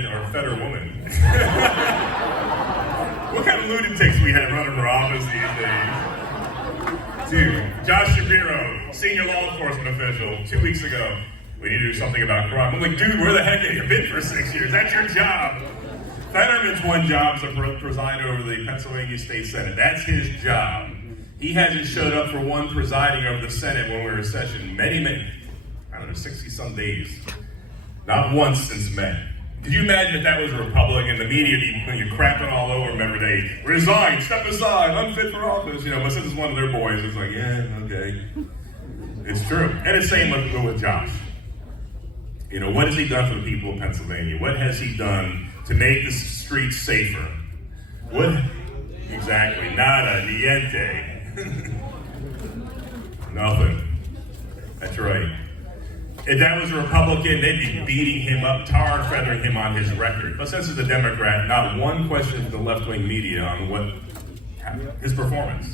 said, or fed her woman. What kind of lunatics we had running for office these days? Dude, Josh Shapiro, senior law enforcement official, 2 weeks ago, we need to do something about crime. I'm like, dude, where the heck have you been for 6 years? That's your job. Fetterman's one job is to preside over the Pennsylvania State Senate. That's his job. He hasn't showed up for one presiding over the Senate when we were in session many, I don't know, 60-some days. Not once since May. Could you imagine if that was a Republican, the media be crapping all over him every day? Resign, step aside, unfit for office. But since it's one of their boys, it's like, yeah, okay. It's true. And the same with Josh. What has he done for the people of Pennsylvania? What has he done to make the streets safer? What? Exactly. Nada, niente. Nothing. That's right. If that was a Republican, they'd be beating him up, tar and feathering him on his record. But since he's a Democrat, not one question from the left-wing media on his performance.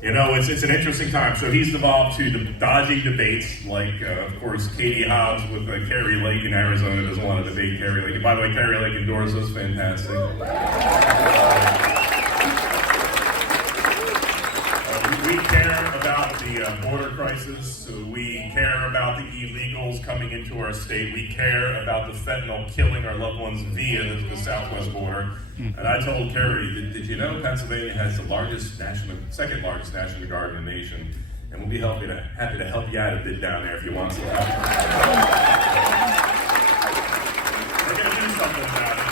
It's an interesting time. So he's involved to the dodgy debates, like, of course, Katie Hobbs with Carrie Lake in Arizona doesn't want to debate Carrie Lake. And by the way, Carrie Lake endorses us, fantastic. We care about the border crisis. So we care about the illegals coming into our state. We care about the fentanyl killing our loved ones via the southwest border. And I told Carrie, did you know Pennsylvania has the second largest National Guard in the nation? And we'll be happy to help you out a bit down there if you want some help. We're going to do something about it.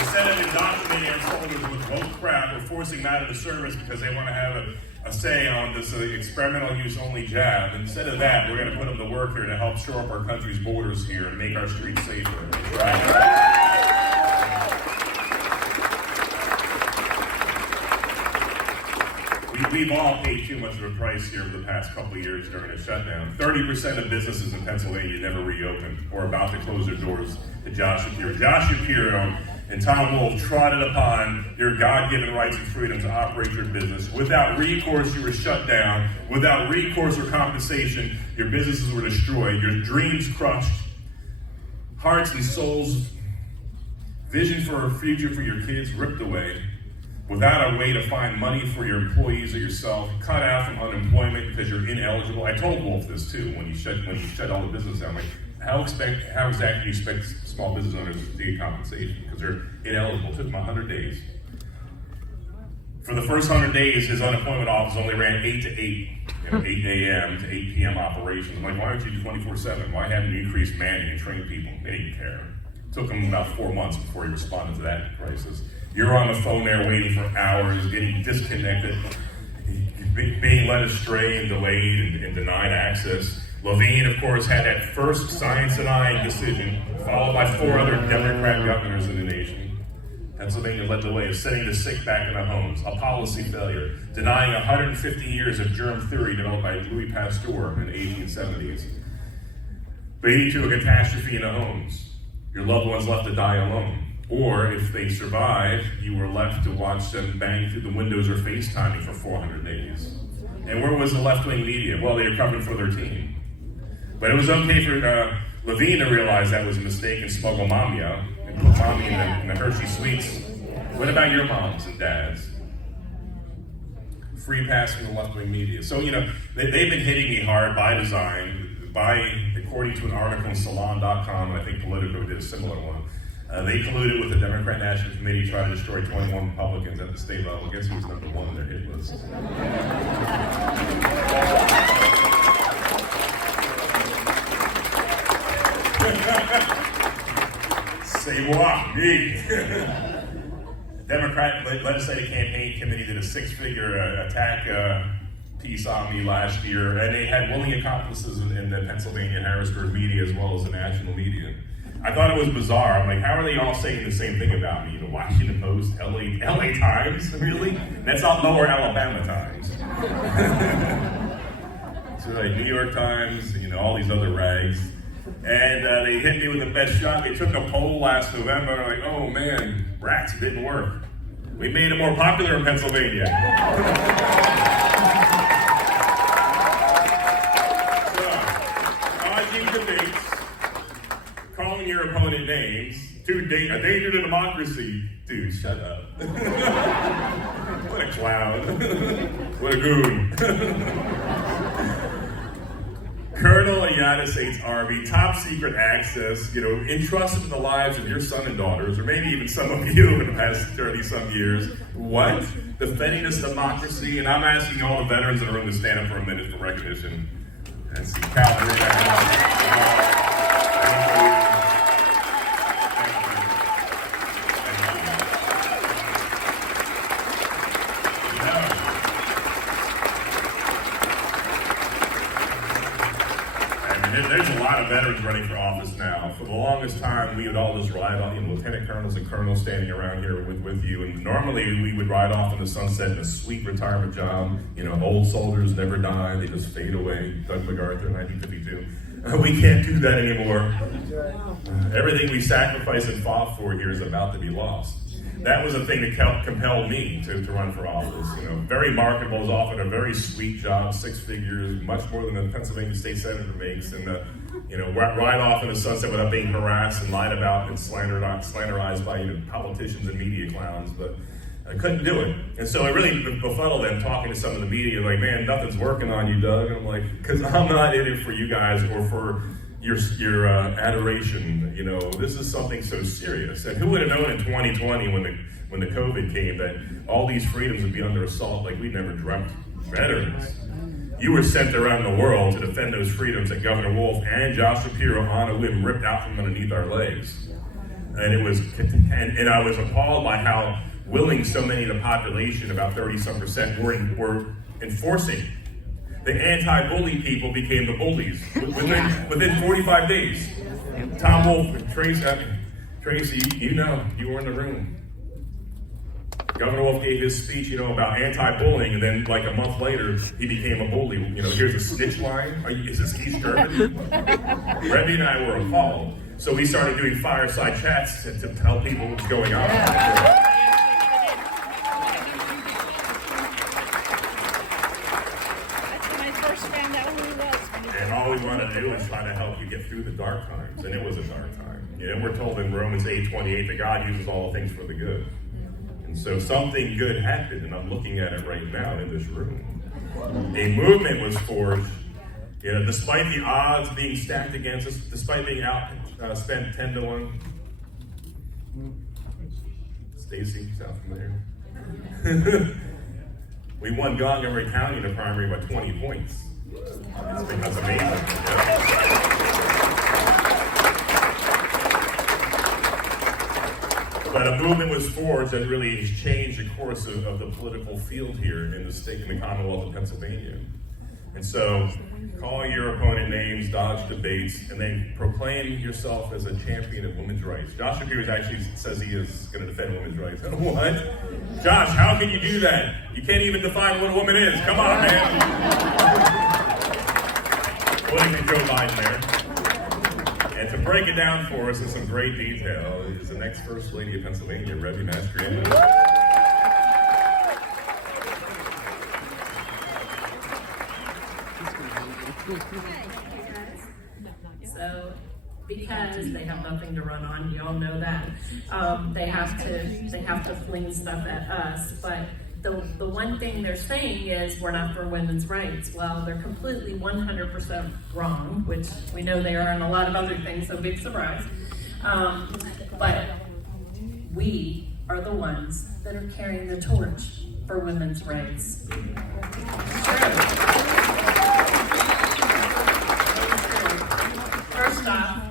Instead of indoctrinating our soldiers with woke crap, we're forcing them out of the service because they want to have a say on this experimental use only jab. Instead of that, we're going to put them to work here to help shore up our country's borders here and make our streets safer. Right? We've all paid too much of a price here over the past couple of years during a shutdown. 30% of businesses in Pennsylvania never reopened or about to close their doors to Josh Shapiro. Josh Shapiro and Tom Wolf trotted upon your God-given rights and freedom to operate your business. Without recourse, you were shut down. Without recourse or compensation, your businesses were destroyed, your dreams crushed, hearts and souls, vision for a future for your kids ripped away. Without a way to find money for your employees or yourself, cut out from unemployment because you're ineligible. I told Wolf this too when you shut all the business down. Like, how exactly do you expect small business owners to get compensation? Because they're ineligible. It took them 100 days. For the first 100 days, his unemployment office only ran 8 to 8, 8 a.m. to 8 p.m. operations. I'm like, why aren't you 24/7? Why haven't you increased manning and trained people? They didn't care. It took him about 4 months before he responded to that crisis. You're on the phone there waiting for hours, getting disconnected, being led astray and delayed and denied access. Levine, of course, had that first science-denying decision, followed by 4 other Democrat governors in the nation. Pennsylvania led the way of sending the sick back in their homes, a policy failure, denying 150 years of germ theory developed by Louis Pasteur in the 1870s, leading to a catastrophe in the homes. Your loved ones left to die alone. Or if they survived, you were left to watch them bang through the windows or FaceTiming for 400 days. And where was the left-wing media? Well, they were covering for their team. But it was okay for Levine to realize that was a mistake and smuggle mommy out and put mommy in the Hershey Sweets. What about your moms and dads? Free pass from the left-wing media. So, they've been hitting me hard by design, according to an article on Salon.com, and I think Politico did a similar one. They colluded with the Democrat National Committee to try to destroy 21 Republicans at the state level. Guess who was number 1 on their hit list? Say what? Me. Democrat Legislative Campaign Committee did a 6-figure attack piece on me last year, and they had willing accomplices in the Pennsylvania and Harrisburg media as well as the national media. I thought it was bizarre. I'm like, how are they all saying the same thing about me? The Washington Post, LA Times, really? That's not Lower Alabama Times. So like New York Times, all these other rags. And they hit me with the best shot. They took a poll last November, and like, oh man, rats, it didn't work. We made it more popular in Pennsylvania. So, dodging debates, calling your opponent names. names, a danger to democracy. Dude, shut up. What a clown. What a goon. Colonel, United States Army, top secret access, entrusted with the lives of your son and daughters, or maybe even some of you in the past 30-some years. What? Defending this democracy? And I'm asking all the veterans in the room to stand up for a minute for recognition. And see Calvary. There's a lot of veterans running for office now. For the longest time, we would all just ride off, lieutenant colonels and colonels standing around here with you. And normally we would ride off in the sunset in a sweet retirement job. Old soldiers never die, they just fade away. Doug MacArthur, 1952. We can't do that anymore. Everything we sacrificed and fought for here is about to be lost. That was the thing that compelled me to run for office. Very marketable, was offered a very sweet job, 6 figures, much more than a Pennsylvania state senator makes, and ride off in the sunset without being harassed and lied about and slanderized by politicians and media clowns. But I couldn't do it, and so it really befuddled them talking to some of the media, like, man, nothing's working on you, Doug. And I'm like, because I'm not in it for you guys or for your adoration. This is something so serious. And who would have known in 2020 when the COVID came that all these freedoms would be under assault like we never dreamt? Veterans, you were sent around the world to defend those freedoms that Governor Wolf and Josh Shapiro on a whim ripped out from underneath our legs. And I was appalled by how willing so many of the population, about 30-some%, were enforcing. The anti-bully people became the bullies within 45 days. Tom Wolf, Tracy, you were in the room. Governor Wolf gave his speech, about anti-bullying, and then like a month later, he became a bully. Here's a snitch line. Is this East German? Rebby and I were appalled. So we started doing fireside chats to tell people what's going on. And all we want to do is try to help you get through the dark times. And it was a dark time. We're told in Romans 8:28 that God uses all things for the good. And so something good happened, and I'm looking at it right now in this room. A movement was forged, despite the odds being stacked against us, despite being spent 10-1. Stacy, sound familiar? We won Montgomery County in the primary by 20 points. That's amazing. But a movement was forged that really has changed the course of the political field here in the state, in the Commonwealth of Pennsylvania. And so, call your opponent names, dodge debates, and then proclaim yourself as a champion of women's rights. Josh Shapiro actually says he is going to defend women's rights. What? Josh, how can you do that? You can't even define what a woman is. Come on, man. Putting Joe Biden there. And to break it down for us in some great detail is the next First Lady of Pennsylvania, Rebby Mastriano. So, because they have nothing to run on, you all know that. They have to fling stuff at us. But the one thing they're saying is we're not for women's rights. Well, they're completely 100% wrong, which we know they are in a lot of other things, so big surprise. But we are the ones that are carrying the torch for women's rights. First off,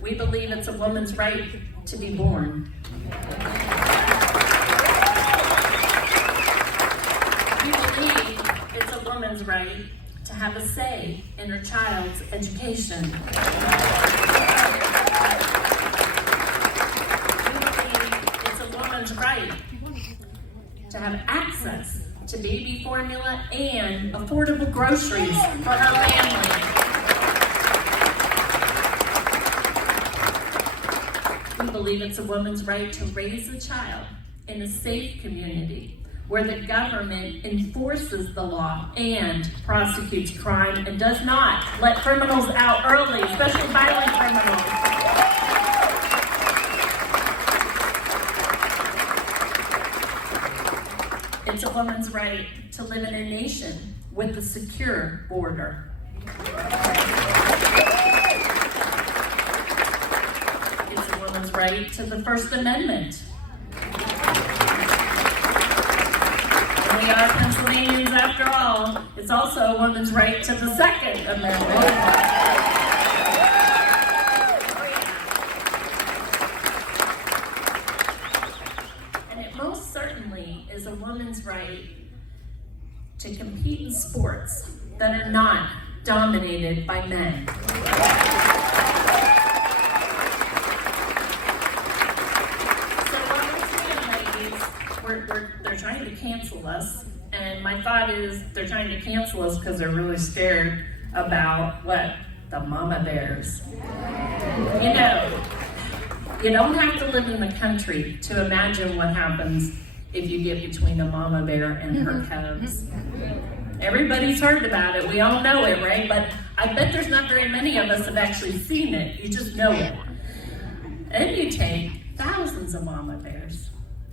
we believe it's a woman's right to be born. We believe it's a woman's right to have a say in her child's education. We believe it's a woman's right to have access to baby formula and affordable groceries for her family. We believe it's a woman's right to raise a child in a safe community where the government enforces the law and prosecutes crime and does not let criminals out early, especially violent criminals. It's a woman's right to live in a nation with a secure border. It's a woman's right to the First Amendment. We are Pennsylvanians after all. It's also a woman's right to the Second Amendment. And it most certainly is a woman's right to compete in sports that are not dominated by men. They're trying to cancel us, and my thought is they're trying to cancel us because they're really scared about what? The mama bears. You know, you don't have to live in the country to imagine what happens if you get between a mama bear and her cubs. Everybody's heard about it, we all know it, right? But I bet there's not very many of us have actually seen it, you just know it. And you take thousands of mama bears,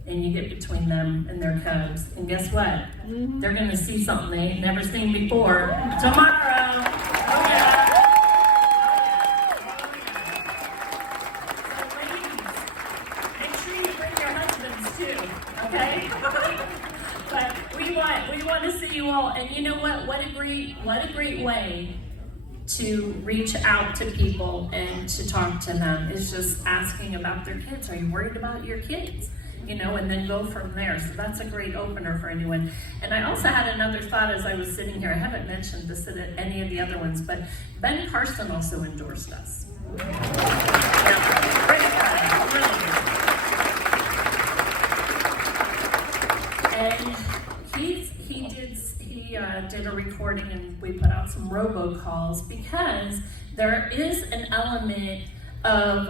and you get between them and their cubs. And guess what? They're gonna see something they ain't never seen before tomorrow. Oh yeah. So ladies, make sure you bring your husbands too, okay? But we want to see you all, and you know what? What a great way to reach out to people and to talk to them is just asking about their kids. Are you worried about your kids? You know, and then go from there. So that's a great opener for anyone. And I also had another thought as I was sitting here. I haven't mentioned this at any of the other ones, but Ben Carson also endorsed us. Yeah, great guy, really. And he did a recording, and we put out some robocalls because there is an element of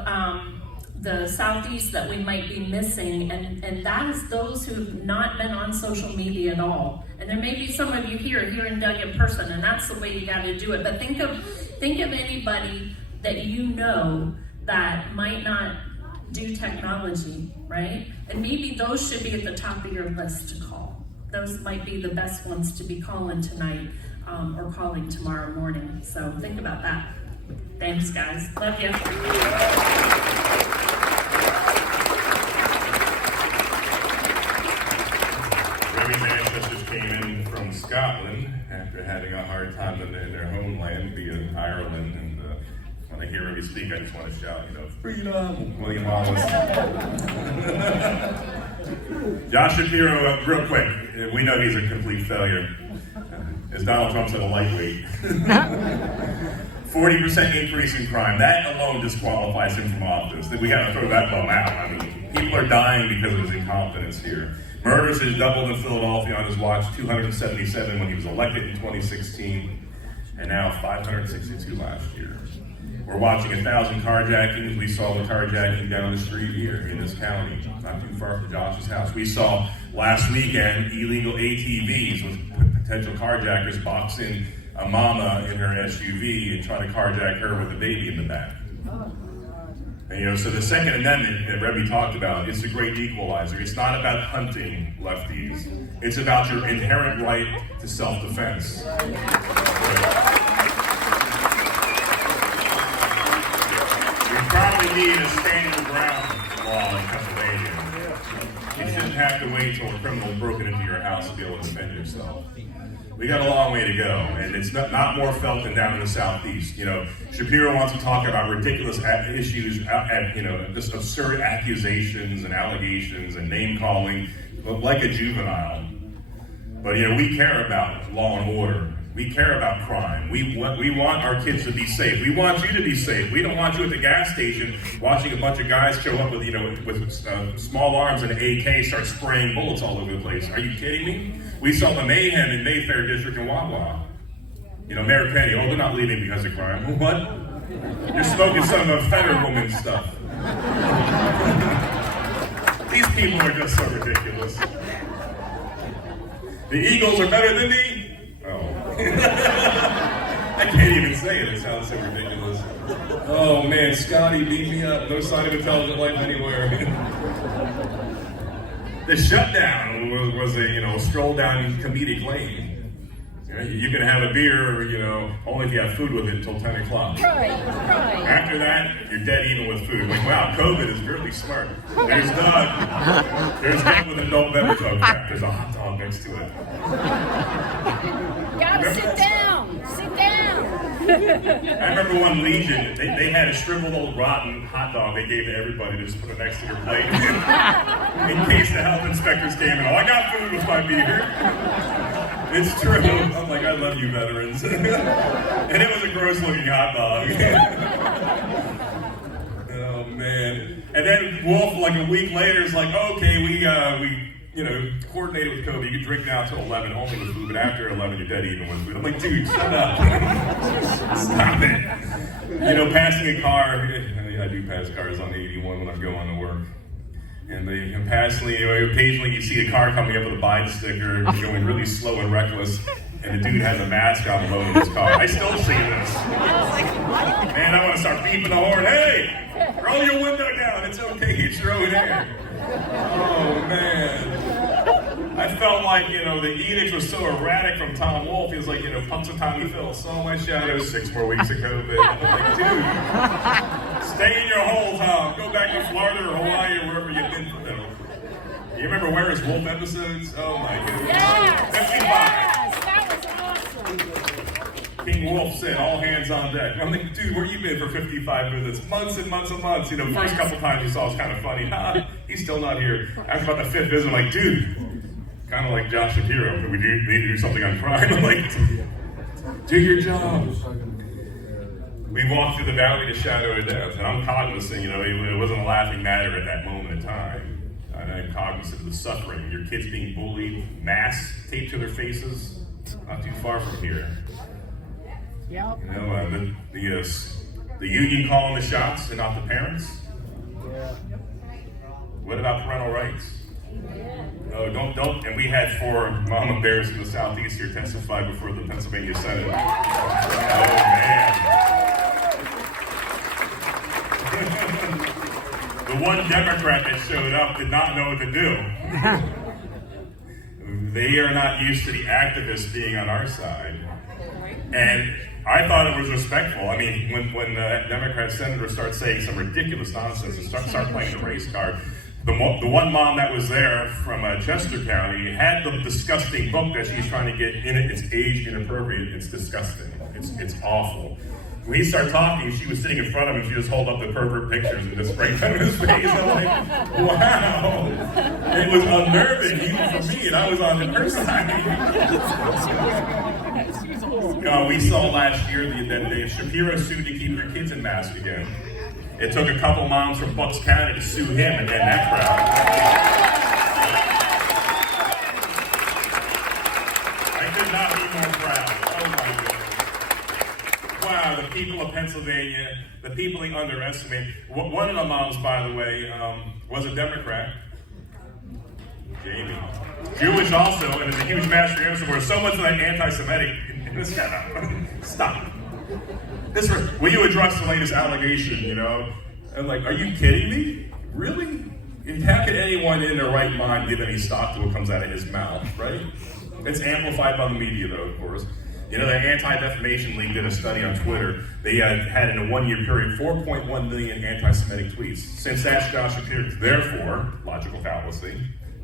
the Southeast that we might be missing, and that is those who have not been on social media at all. And there may be some of you hearing Doug in person, and that's the way you got to do it. But think of anybody that you know that might not do technology, right? And maybe those should be at the top of your list to call. Those might be the best ones to be calling tonight or calling tomorrow morning. So think about that. Thanks, guys. Love you. Came in from Scotland after having a hard time in their homeland via Ireland, and when I hear him speak, I just want to shout, freedom, William Wallace. Josh Shapiro, real quick, we know he's a complete failure. As Donald Trump said, a lightweight. 40% increase in crime, that alone disqualifies him from office. We got to throw that bum out. I mean, people are dying because of his incompetence here. Murders has doubled in Philadelphia on his watch, 277 when he was elected in 2016, and now 562 last year. We're watching 1,000 carjackings. We saw the carjacking down the street here in this county, not too far from Josh's house. We saw last weekend illegal ATVs with potential carjackers box in a mama in her SUV and try to carjack her with a baby in the back. And, so the Second Amendment that Rebbe talked about is a great equalizer. It's not about hunting lefties. It's about your inherent right to self-defense. We probably need a stand your ground law in Pennsylvania. You shouldn't have to wait till a criminal broken into your house to be able to defend yourself. We got a long way to go, and it's not more felt than down in the Southeast. Shapiro wants to talk about ridiculous issues, just absurd accusations and allegations and name-calling, like a juvenile. But, we care about law and order. We care about crime. We want our kids to be safe. We want you to be safe. We don't want you at the gas station watching a bunch of guys show up with, with small arms and an AK start spraying bullets all over the place. Are you kidding me? We saw the mayhem in Mayfair District in Wawa. Mayor Penny, they're not leaving because of crime. What? You're smoking some Federer woman stuff. These people are just so ridiculous. The Eagles are better than me? Oh. I can't even say it. It sounds so ridiculous. Oh man, Scotty beat me up. No sign of intelligent life anywhere. The shutdown was a stroll down comedic lane. You can have a beer, only if you have food with it until 10 o'clock. Right. After that, you're dead even with food. Like, wow, COVID is really smart. There's Doug. There's Doug with adult beverage. Oh crap, there's a hot dog next to it. Gotta sit down. Sit down. I remember one Legion, they had a shriveled old rotten hot dog they gave to everybody to just put it next to their plate. In case the health inspectors came and, I got food with my beer. It's true. I'm like, I love you veterans. And it was a gross looking hot dog. Oh man. And then Wolf, like a week later, is like, okay, we coordinated with COVID. You can drink now till 11, only with food, but after 11, you're dead even with food. I'm like, dude, shut up. Stop it. Passing a car, I do pass cars on the 81 when I'm going to work. And occasionally you see a car coming up with a Biden sticker, going really slow and reckless, and the dude has a mask on the road in his car. I still see this. Man, I want to start beeping the horn. Hey, roll your window down. It's okay. It's your own air. Oh, man. I felt like, the edict was so erratic from Tom Wolfe. He was like, Punxsutawney Phil, saw my shadow, 6 more weeks of COVID. I'm like, dude, stay in your hole, Tom. Go back to Florida or Hawaii or wherever you've been. You remember Where's Wolf episodes? Oh my goodness. Yes, 55. that was awesome. King Wolf said, all hands on deck. I'm like, dude, where you been for 55 minutes? Months and months and months. First couple times you saw it was kind of funny. He's still not here. After about the 5th visit, I'm like, dude, kind of like Josh Shapiro. We need to do something on crime. I'm like, do your job. We walked through the valley to shadow of death, and I'm cognizant, it wasn't a laughing matter at that moment in time. And I'm cognizant of the suffering. Your kids being bullied, masks taped to their faces, not too far from here. Yep. The union calling the shots and not the parents. What about parental rights? No, don't. And we had 4 mama bears from the Southeast here testify before the Pennsylvania Senate. Oh man. The one Democrat that showed up did not know what to do. They are not used to the activists being on our side. And I thought it was respectful. I mean, when the Democrat senator starts saying some ridiculous nonsense and start playing the race card, the one mom that was there from Chester County had the disgusting book that she's trying to get in it. It's age inappropriate. It's disgusting. It's awful. When he started talking, she was sitting in front of him, she just held up the pervert pictures and just sprayed them in his face. I'm like, wow. It was unnerving, even for me, and I was on her side. We saw last year that Shapiro sued to keep their kids in masks again. It took a couple moms from Bucks County to sue him and then that crowd. I could not be more proud. Oh my goodness. Wow, the people of Pennsylvania, the people they underestimate. One of the moms, by the way, was a Democrat. Jamie. Jewish also, and is a huge Mastriano supporter. So much like anti-Semitic. Stop. Will you address the latest allegation, And like, are you kidding me? Really? How can anyone in their right mind give any stock to what comes out of his mouth, right? It's amplified by the media, though, of course. The Anti-Defamation League did a study on Twitter. They had in a 1-year period 4.1 million anti-Semitic tweets. Since that's Josh Shapiro, therefore, logical fallacy,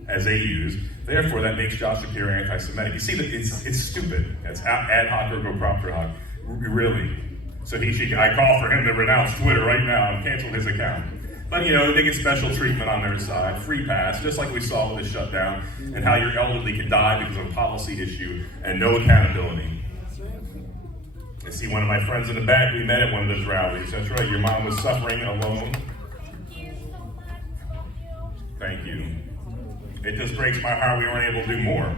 as they use, therefore that makes Josh Shapiro anti-Semitic. You see, it's stupid. It's ad hoc or go propter hoc. Really. So I call for him to renounce Twitter right now and cancel his account. But they get special treatment on their side, free pass, just like we saw with the shutdown, and how your elderly can die because of a policy issue and no accountability. I see one of my friends in the back, we met at one of those rallies. That's right, your mom was suffering alone. Thank you. It just breaks my heart we weren't able to do more.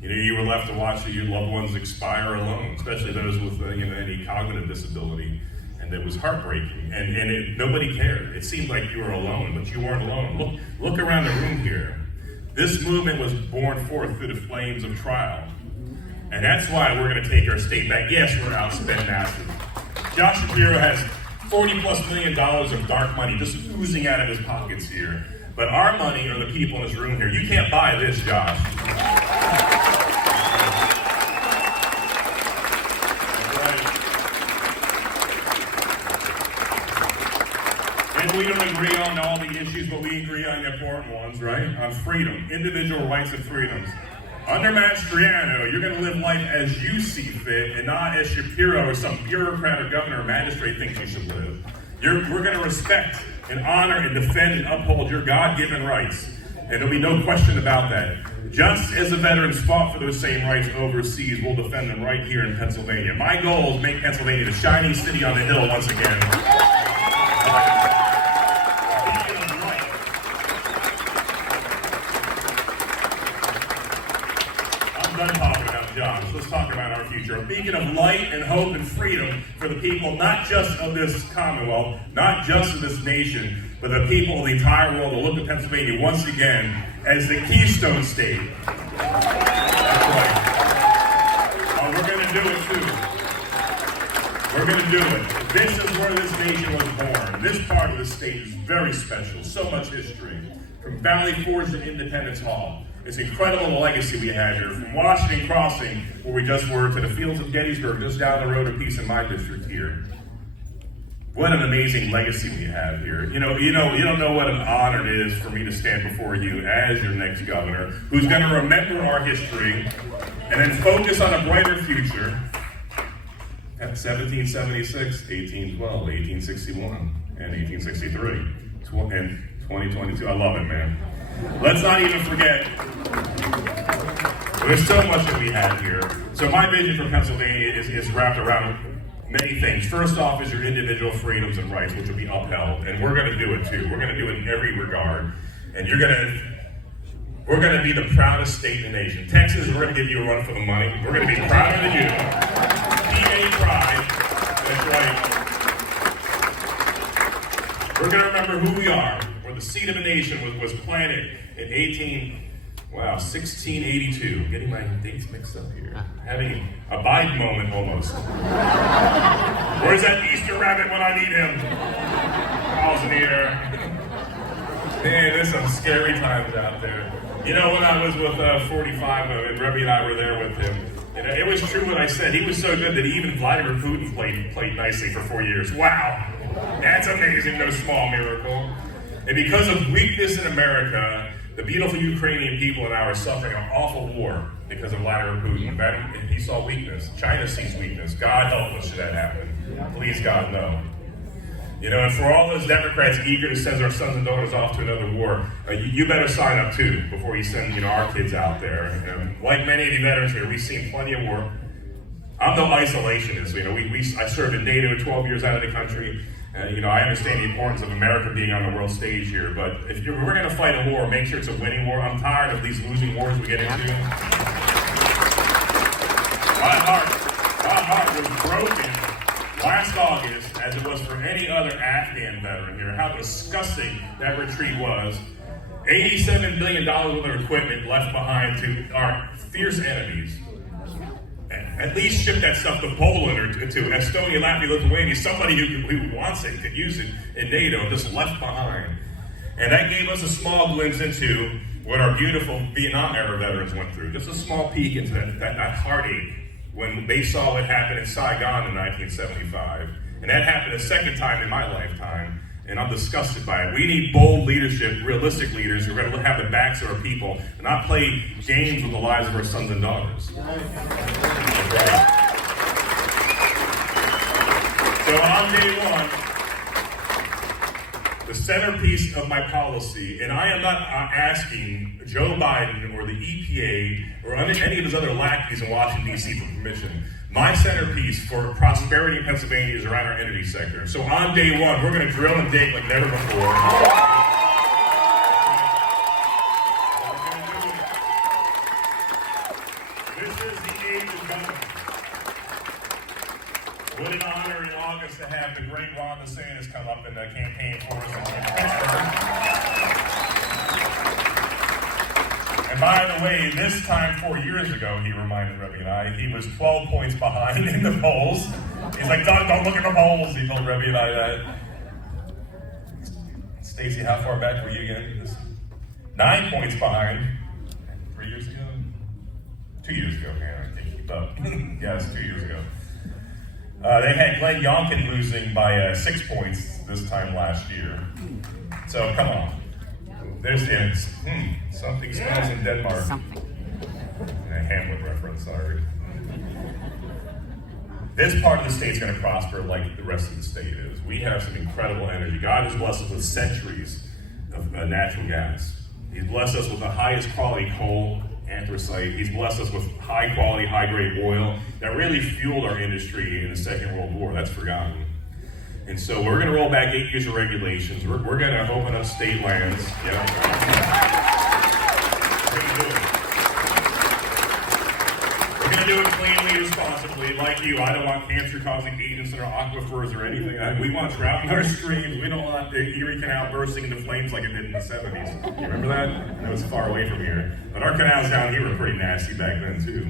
You were left to watch your loved ones expire alone, especially those with any cognitive disability, and it was heartbreaking. And nobody cared. It seemed like you were alone, but you weren't alone. Look around the room here. This movement was born forth through the flames of trial, and that's why we're going to take our state back. Yes, we're outspent massive. Josh Shapiro has $40+ million of dark money just oozing out of his pockets here. But our money are the people in this room here. You can't buy this, Josh. And we don't agree on all the issues, but we agree on the important ones, right? On freedom, individual rights and freedoms. Under Mastriano, you're going to live life as you see fit, and not as Shapiro or some bureaucrat or governor or magistrate thinks you should live. We're going to respect and honor and defend and uphold your God-given rights, and there'll be no question about that. Just as the veterans fought for those same rights overseas, we'll defend them right here in Pennsylvania. My goal is to make Pennsylvania the shining city on the hill once again. Done talking about jobs. Let's talk about our future. A beacon of light and hope and freedom for the people, not just of this Commonwealth, not just of this nation, but the people of the entire world to look at Pennsylvania once again as the Keystone State. That's right. Oh, we're going to do it too. We're going to do it. This is where this nation was born. This part of the state is very special. So much history. From Valley Forge to Independence Hall. It's incredible the legacy we have here, from Washington Crossing, where we just were, to the fields of Gettysburg, just down the road a piece in my district here. What an amazing legacy we have here. You don't know what an honor it is for me to stand before you as your next governor, who's going to remember our history and then focus on a brighter future. At 1776, 1812, 1861, and 1863, and 2022. I love it, man. Let's not even forget, there's so much that we have here. So my vision for Pennsylvania is wrapped around many things. First off is your individual freedoms and rights, which will be upheld. And we're going to do it too. We're going to do it in every regard. And we're going to be the proudest state in the nation. Texas, we're going to give you a run for the money. We're going to be prouder than you. PA pride. That's right. We're going to remember who we are. The seed of a nation was planted in 1682. Getting my dates mixed up here. Having a Biden moment almost. Where's that Easter rabbit when I need him? Calls in the air. Man, there's some scary times out there. You know, when I was with 45, and Rebbe and I were there with him, it was true what I said. He was so good that even Vladimir Putin played nicely for 4 years. Wow. That's amazing, no small miracle. And because of weakness in America, the beautiful Ukrainian people now are suffering an awful war because of Vladimir Putin. He saw weakness. China sees weakness. God help us should that happen. Please, God, no. And for all those Democrats eager to send our sons and daughters off to another war, you better sign up too before you send our kids out there. Like many of the veterans here, we've seen plenty of war. I'm no isolationist. I served in NATO 12 years out of the country. I understand the importance of America being on the world stage here, but if we're going to fight a war, make sure it's a winning war. I'm tired of these losing wars we get into. My heart was broken last August, as it was for any other Afghan veteran here, how disgusting that retreat was. $87 billion worth of equipment left behind to our fierce enemies. At least ship that stuff to Poland or to Estonia, Latvia, Lithuania, somebody who wants it, could use it in NATO, just left behind. And that gave us a small glimpse into what our beautiful Vietnam-era veterans went through. Just a small peek into that heartache when they saw what happened in Saigon in 1975. And that happened a second time in my lifetime, and I'm disgusted by it. We need bold leadership, realistic leaders who are going to have the backs of our people and not play games with the lives of our sons and daughters. Right. So on day one, the centerpiece of my policy, and I am not asking Joe Biden or the EPA or any of his other lackeys in Washington, D.C. for permission. My centerpiece for prosperity in Pennsylvania is around our energy sector. So on day one, we're going to drill and dig like never before. This is the age of government. What an honor in August to have the great Ron DeSantis come up and campaign for us in Pittsburgh. And by the way, this time 4 years ago, he reminded Rebbe and I, he was 12 points behind in the polls. He's like, don't look at the polls, he told Rebbe and I that. Stacy, how far back were you again? 9 points behind. 3 years ago? 2 years ago, man, I can't keep up. Yeah, it was 2 years ago. They had Glenn Youngkin losing by 6 points this time last year. So come on. There's the end. Something smells in Denmark. A Hamlet reference, sorry. This part of the state's going to prosper like the rest of the state is. We have some incredible energy. God has blessed us with centuries of natural gas. He's blessed us with the highest quality coal, anthracite. He's blessed us with high quality, high grade oil that really fueled our industry in the Second World War. That's forgotten. And so we're going to roll back 8 years of regulations. We're going to open up state lands. Yeah. We're going to do it. We're going to do it cleanly, responsibly. Like you, I don't want cancer-causing agents in our aquifers or anything. We want trout in our streams. We don't want the Erie Canal bursting into flames like it did in the 70s. You remember that? I know it's far away from here. But our canals down here were pretty nasty back then, too.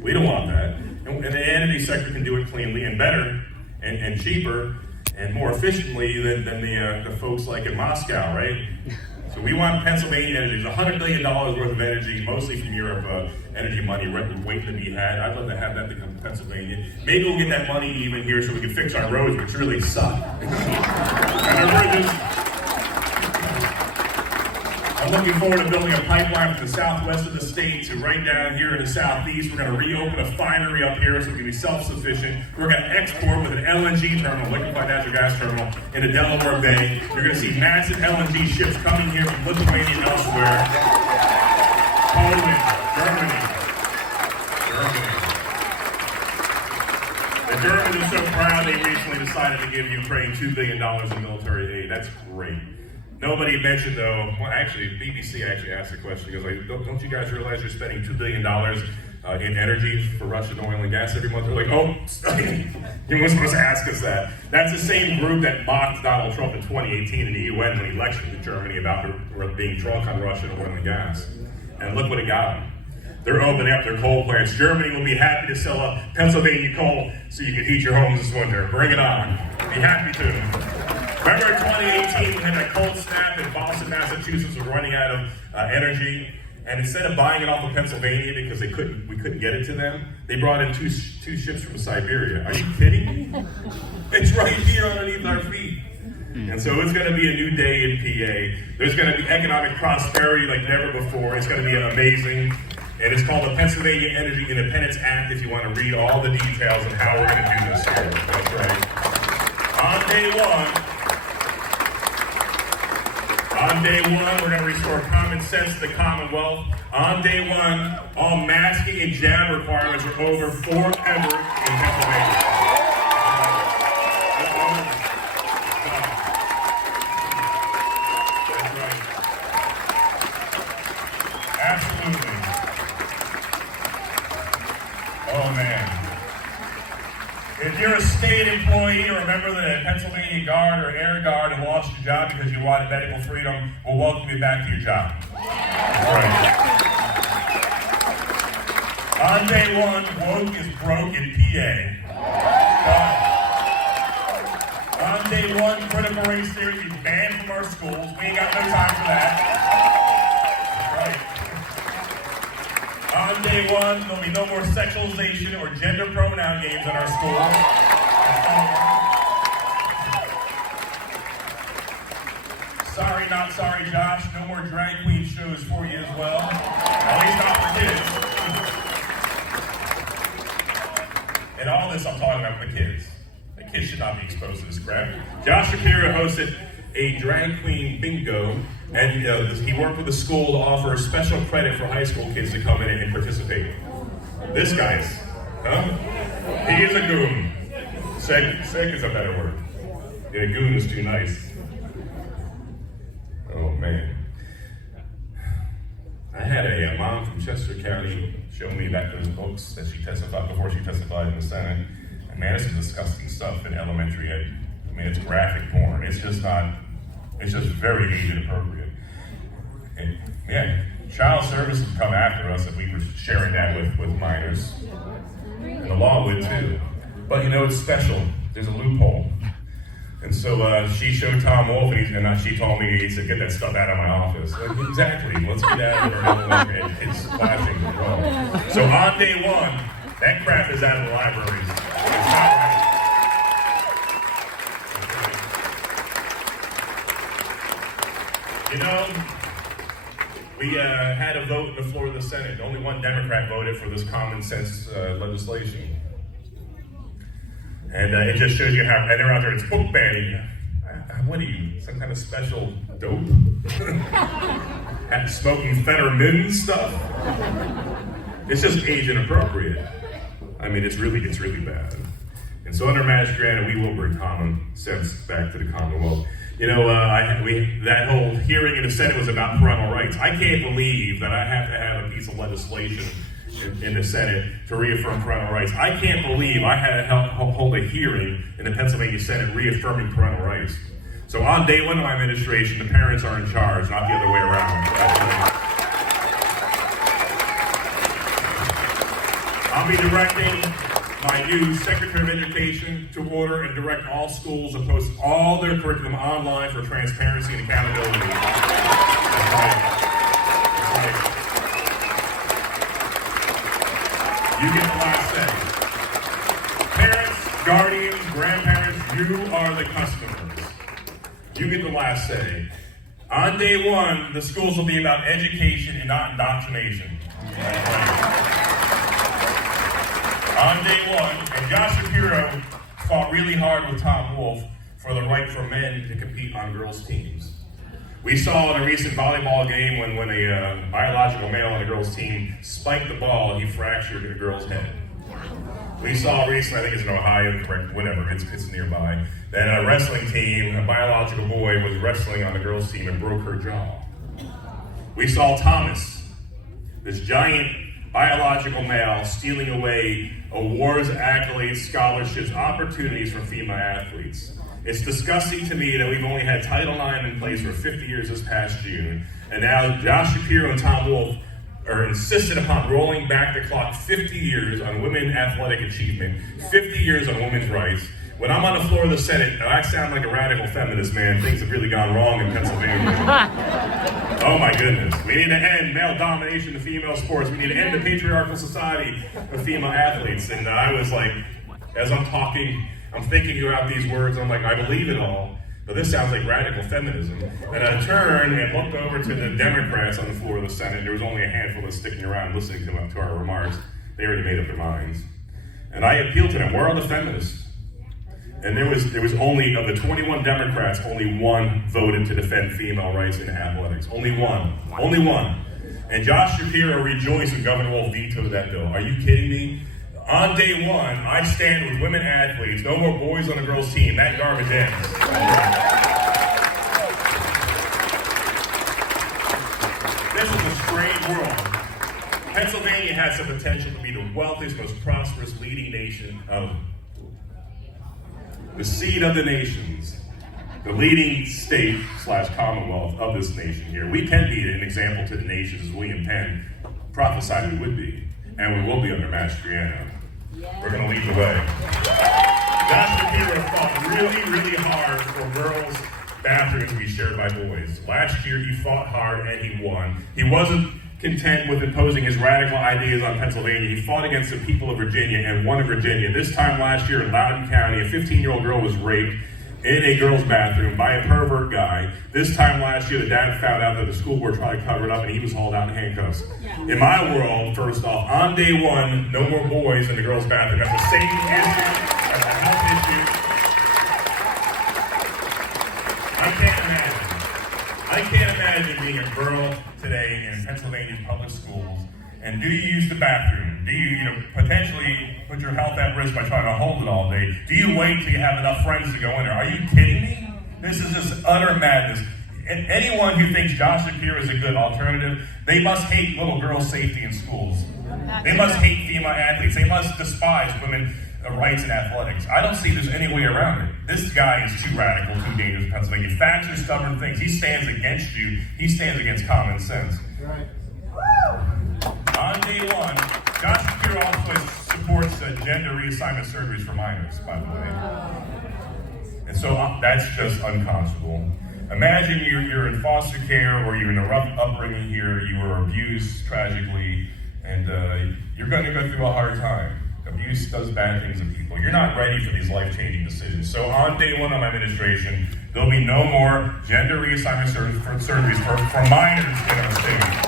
We don't want that. And the energy sector can do it cleanly and better and cheaper and more efficiently than the folks like in Moscow, right? So we want Pennsylvania energy. There's $100 billion worth of energy, mostly from Europe, energy money waiting to be had. I'd love to have that to come to Pennsylvania. Maybe we'll get that money even here so we can fix our roads, which really suck. And our bridges. I'm looking forward to building a pipeline from the southwest of the state to right down here in the southeast. We're going to reopen a finery up here so we can be self-sufficient. We're going to export with an LNG terminal, liquefied natural gas terminal, in the Delaware Bay. You're going to see massive LNG ships coming here from Lithuania and elsewhere. Poland, Germany. The Germans are so proud they recently decided to give Ukraine $2 billion in military aid. That's great. Nobody mentioned, though, well, actually, BBC actually asked the question, because like, don't you guys realize you're spending $2 billion in energy for Russian oil and gas every month? They're like, oh, you weren't supposed to ask us that. That's the same group that mocked Donald Trump in 2018 in the UN when he lectured to Germany about being drunk on Russian oil and gas. And look what it got them. They're opening up their coal plants. Germany will be happy to sell up Pennsylvania coal so you can heat your homes this winter. Bring it on. Be happy to. Remember in 2018, we had that cold snap in Boston, Massachusetts was running out of energy, and instead of buying it off of Pennsylvania because we couldn't get it to them, they brought in two ships from Siberia. Are you kidding me? It's right here underneath our feet. And so it's going to be a new day in PA. There's going to be economic prosperity like never before. It's going to be amazing. And it's called the Pennsylvania Energy Independence Act if you want to read all the details on how we're going to do this here. That's right. On day one, we're going to restore common sense to the Commonwealth. On day one, all masking and jab requirements are over forever in Pennsylvania. That's right. Absolutely. Oh, man. If you're a state employee or a member of the Pennsylvania Guard or Air Guard and lost your job because you wanted medical freedom, we'll welcome you back to your job. Right. On day one, woke is broke in PA. On day one, critical race theory is banned from our schools. We ain't got no time for that. On day one, there'll be no more sexualization or gender pronoun games in our schools. Sorry, not sorry, Josh. No more drag queen shows for you as well. At least not for kids. And all this I'm talking about the kids. The kids should not be exposed to this crap. Josh Shapiro hosted a drag queen bingo, and he worked with the school to offer special credit for high school kids to come in and participate. This guy's, he is a goon. Sick is a better word. Yeah, goon is too nice. Oh man. I had a mom from Chester County show me back those books that she testified before she testified in the Senate. And man, it's some disgusting stuff in elementary ed. I mean, it's graphic porn. It's just very age inappropriate. And yeah, child services would come after us if we were sharing that with minors. And the law would too. But you know, it's special. There's a loophole. And so she showed Tom Wolf, and she told me, he said, get that stuff out of my office. Like, exactly, let's get out of our it's flashing as well. So on day one, that crap is out of the libraries. It's not right. You know, we had a vote in the floor of the Senate. Only one Democrat voted for this common sense legislation. And it just shows you how, and they're out there, it's book banning. What are you, some kind of special dope? And smoking Fetterman stuff? It's just age inappropriate. I mean, it's really bad. And so under Mastriano, we will bring common sense back to the Commonwealth. You know, that whole hearing in the Senate was about parental rights. I can't believe that I have to have a piece of legislation in the Senate to reaffirm parental rights. I can't believe I had to hold a hearing in the Pennsylvania Senate reaffirming parental rights. So on day one of my administration, the parents are in charge, not the other way around. I'll be directing my new Secretary of Education to order and direct all schools to post all their curriculum online for transparency and accountability. That's right. You get the last say. Parents, guardians, grandparents, you are the customers. You get the last say. On day one, the schools will be about education and not indoctrination. On day one, and Josh Shapiro fought really hard with Tom Wolf for the right for men to compete on girls' teams. We saw in a recent volleyball game when a biological male on a girls' team spiked the ball, he fractured a girl's head. We saw recently, I think it's in Ohio, correct, whatever, it's nearby, that a wrestling team, a biological boy, was wrestling on the girls' team and broke her jaw. We saw Thomas, this giant biological male, stealing away awards, accolades, scholarships, opportunities from female athletes. It's disgusting to me that we've only had Title IX in place for 50 years this past June, and now Josh Shapiro and Tom Wolf are insistent upon rolling back the clock 50 years on women athletic achievement, 50 years on women's rights. When I'm on the floor of the Senate, and I sound like a radical feminist, man, things have really gone wrong in Pennsylvania. Oh my goodness. We need to end male domination of female sports. We need to end the patriarchal society of female athletes. And I was like, as I'm talking, I'm thinking about these words, I'm like, I believe it all, but this sounds like radical feminism. And I turned and looked over to the Democrats on the floor of the Senate. There was only a handful of sticking around listening to our remarks. They already made up their minds. And I appealed to them, where are the feminists? And there was only, of the 21 Democrats, only one voted to defend female rights in athletics. Only one. Only one. And Josh Shapiro rejoiced when Governor Wolf vetoed that bill. Are you kidding me? On day one, I stand with women athletes. No more boys on the girls' team. That garbage ends. This is a strange world. Pennsylvania has the potential to be the wealthiest, most prosperous, leading nation of the seed of the nations, the leading state / commonwealth of this nation here. We can be an example to the nations as William Penn prophesied we would be, and we will be under Mastriano. We're going to lead the way. Josh Shapiro fought really, really hard for girls' bathrooms to be shared by boys. Last year he fought hard and he won. He wasn't content with imposing his radical ideas on Pennsylvania. He fought against the people of Virginia and won in Virginia. This time last year in Loudoun County, a 15-year-old girl was raped in a girl's bathroom by a pervert guy. This time last year, the dad found out that the school board tried to cover it up and he was hauled out in handcuffs. Yeah. In my world, first off, on day one, no more boys in the girls' bathroom. That's a safety issue, that's a health issue. I can't imagine being a girl today in Pennsylvania's public schools, and do you use the bathroom? Do you potentially put your health at risk by trying to hold it all day? Do you wait till you have enough friends to go in there? Are you kidding me? This is just utter madness. And anyone who thinks Josh Shapiro is a good alternative, they must hate little girls' safety in schools. They must hate female athletes. They must despise women's rights in athletics. I don't see there's any way around it. This guy is too radical, too dangerous in Pennsylvania. Facts are stubborn things. He stands against you. He stands against common sense. Right. On day one, Josh Shapiro also supports gender reassignment surgeries for minors, by the way. And so that's just unconscionable. Imagine you're in foster care or you're in a rough upbringing here, you were abused tragically, and you're going to go through a hard time. Abuse does bad things to people. You're not ready for these life-changing decisions. So on day one of my administration, there'll be no more gender reassignment surgeries for minors in our state.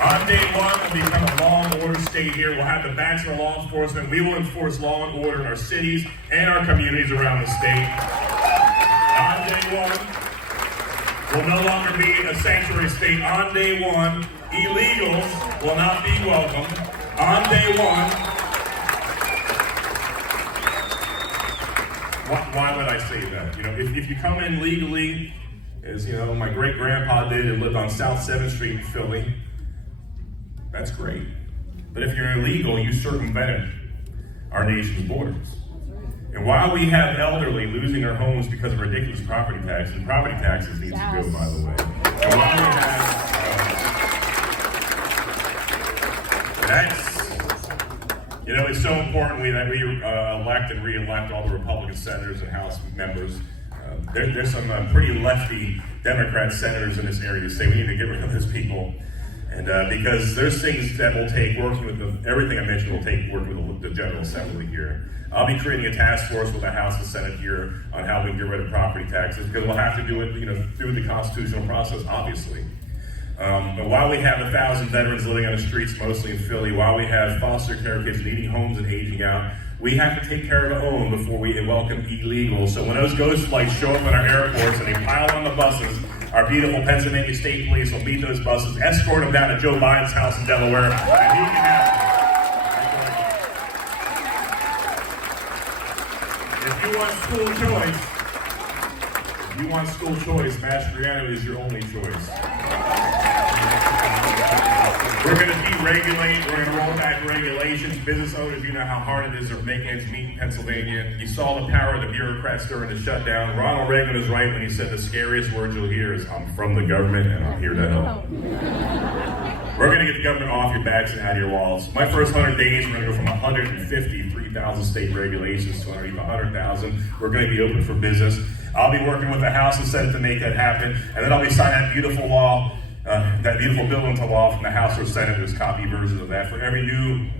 On day one, we'll become a law and order state here. We'll have the Bachelor of Law Enforcement. We will enforce law and order in our cities and our communities around the state. On day one, we'll no longer be a sanctuary state. On day one, illegals will not be welcome. On day one, why would I say that? You know, if you come in legally, as you know, my great-grandpa did and lived on South 7th Street in Philly, that's great. But if you're illegal, you circumvent our nation's borders. And while we have elderly losing their homes because of ridiculous property taxes, and property taxes need to go, by the way. And while we have, you know, it's so important that we elect and re-elect all the Republican senators and House members. There's some pretty lefty Democrat senators in this area who say we need to get rid of those people. And because there's things that will take working with everything I mentioned will take working with the General Assembly here. I'll be creating a task force with the House and Senate here on how we can get rid of property taxes, because we'll have to do it, you know, through the constitutional process, obviously. But while we have 1,000 veterans living on the streets, mostly in Philly, while we have foster care kids needing homes and aging out, we have to take care of our own before we welcome illegals. So when those ghost flights show up at our airports and they pile on the buses, our beautiful Pennsylvania State Police will meet those buses, escort them down to Joe Biden's house in Delaware, and he can have them. If you want school choice, Mastriano is your only choice. We're going to deregulate, we're going to roll back regulations. Business owners, you know how hard it is to make ends meet in Pennsylvania. You saw the power of the bureaucrats during the shutdown. Ronald Reagan was right when he said the scariest word you'll hear is, I'm from the government and I'm here to help. We're going to get the government off your backs and out of your walls. My first 100 days, we're going to go from 153,000 state regulations to underneath 100,000. We're going to be open for business. I'll be working with the House and Senate to make that happen. And then I'll be signing that beautiful law, that beautiful bill into law from the House or Senate. There's copy versions of that. For every new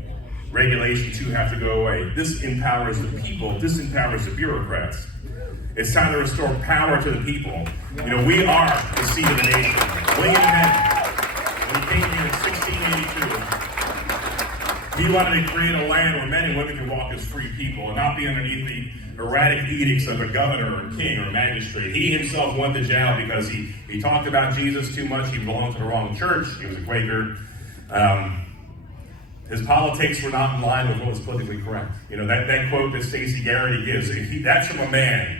regulation, two have to go away. This empowers the people. This empowers the bureaucrats. It's time to restore power to the people. You know, we are the seed of the nation. William Penn, when he came here in 1682, he wanted to create a land where men and women can walk as free people and not be underneath the erratic edicts of a governor or a king or a magistrate. He himself went to jail because he talked about Jesus too much. He belonged to the wrong church. He was a Quaker. His politics were not in line with what was politically correct. You know, that quote that Stacey Garrity gives, that's from a man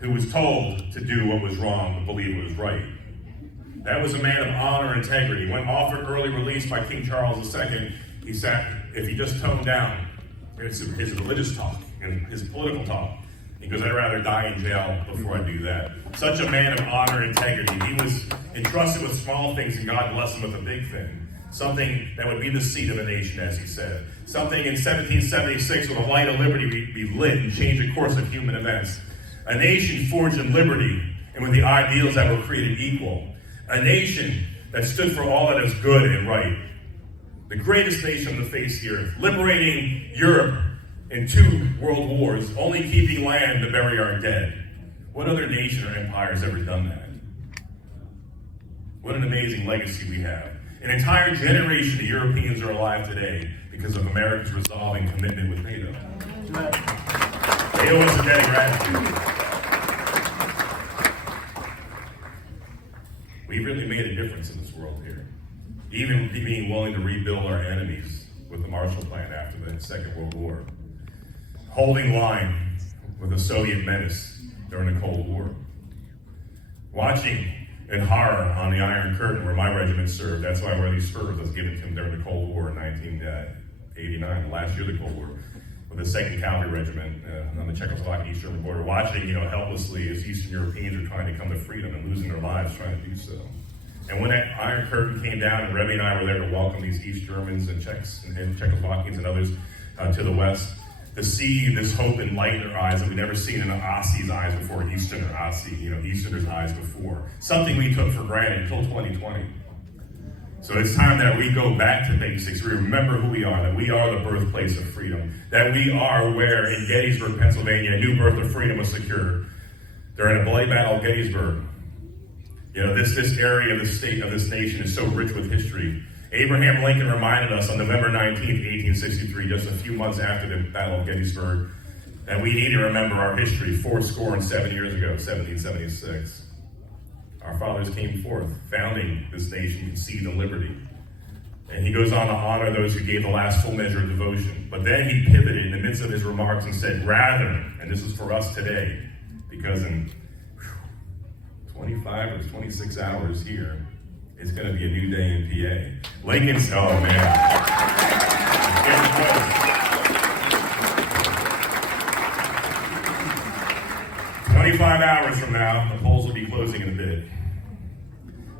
who was told to do what was wrong but believe it was right. That was a man of honor and integrity. When offered early release by King Charles II, he said, if he just toned down his religious talk and his political talk, he goes, I'd rather die in jail before I do that. Such a man of honor and integrity. He was entrusted with small things and God blessed him with a big thing. Something that would be the seed of a nation, as he said. Something in 1776 when the light of liberty be lit and change the course of human events. A nation forged in liberty and with the ideals that were created equal. A nation that stood for all that is good and right. The greatest nation on the face of the earth, liberating Europe in 2 world wars, only keeping land to bury our dead. What other nation or empire has ever done that? What an amazing legacy we have. An entire generation of Europeans are alive today because of America's resolve and commitment with NATO. They owe us a debt of gratitude. We really made a difference in this world here. Even being willing to rebuild our enemies with the Marshall Plan after the Second World War. Holding line with the Soviet menace during the Cold War. Watching in horror on the Iron Curtain where my regiment served. That's why I wear these furs that was given to him during the Cold War in 1989, the last year of the Cold War, with the 2nd Cavalry Regiment on the Czechoslovakian East German border, watching, helplessly as Eastern Europeans are trying to come to freedom and losing their lives trying to do so. And when that Iron Curtain came down, and Remy and I were there to welcome these East Germans and Czechs and Czechoslovakians and others to the West, to see this hope and light in their eyes that we've never seen in an Aussie's eyes before, Easterner Aussie, Easterner's eyes before. Something we took for granted until 2020. So it's time that we go back to basics. We remember who we are, that we are the birthplace of freedom, that we are where in Gettysburg, Pennsylvania, a new birth of freedom was secured. During a bloody battle at Gettysburg. This area of the state of this nation is so rich with history. Abraham Lincoln reminded us on November 19th, 1863, just a few months after the Battle of Gettysburg, that we need to remember our history 77 years ago, 1776. Our fathers came forth, founding this nation, conceived in liberty. And he goes on to honor those who gave the last full measure of devotion. But then he pivoted in the midst of his remarks and said, rather, and this is for us today, because in 25 or 26 hours here, it's going to be a new day in PA. Lincoln's, oh man. It's getting close. 25 hours from now, the polls will be closing in a bit.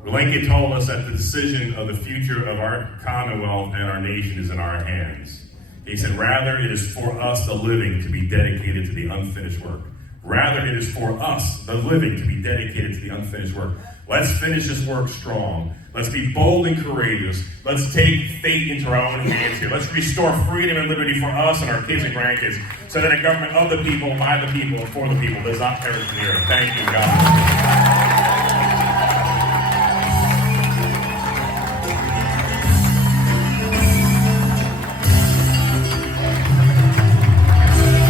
Lincoln told us that the decision of the future of our Commonwealth and our nation is in our hands. He said, rather, it is for us, the living, to be dedicated to the unfinished work. Rather, it is for us, the living, to be dedicated to the unfinished work. Let's finish this work strong. Let's be bold and courageous. Let's take fate into our own hands here. Let's restore freedom and liberty for us and our kids and grandkids so that a government of the people, by the people, and for the people does not perish in the earth. Thank you, God.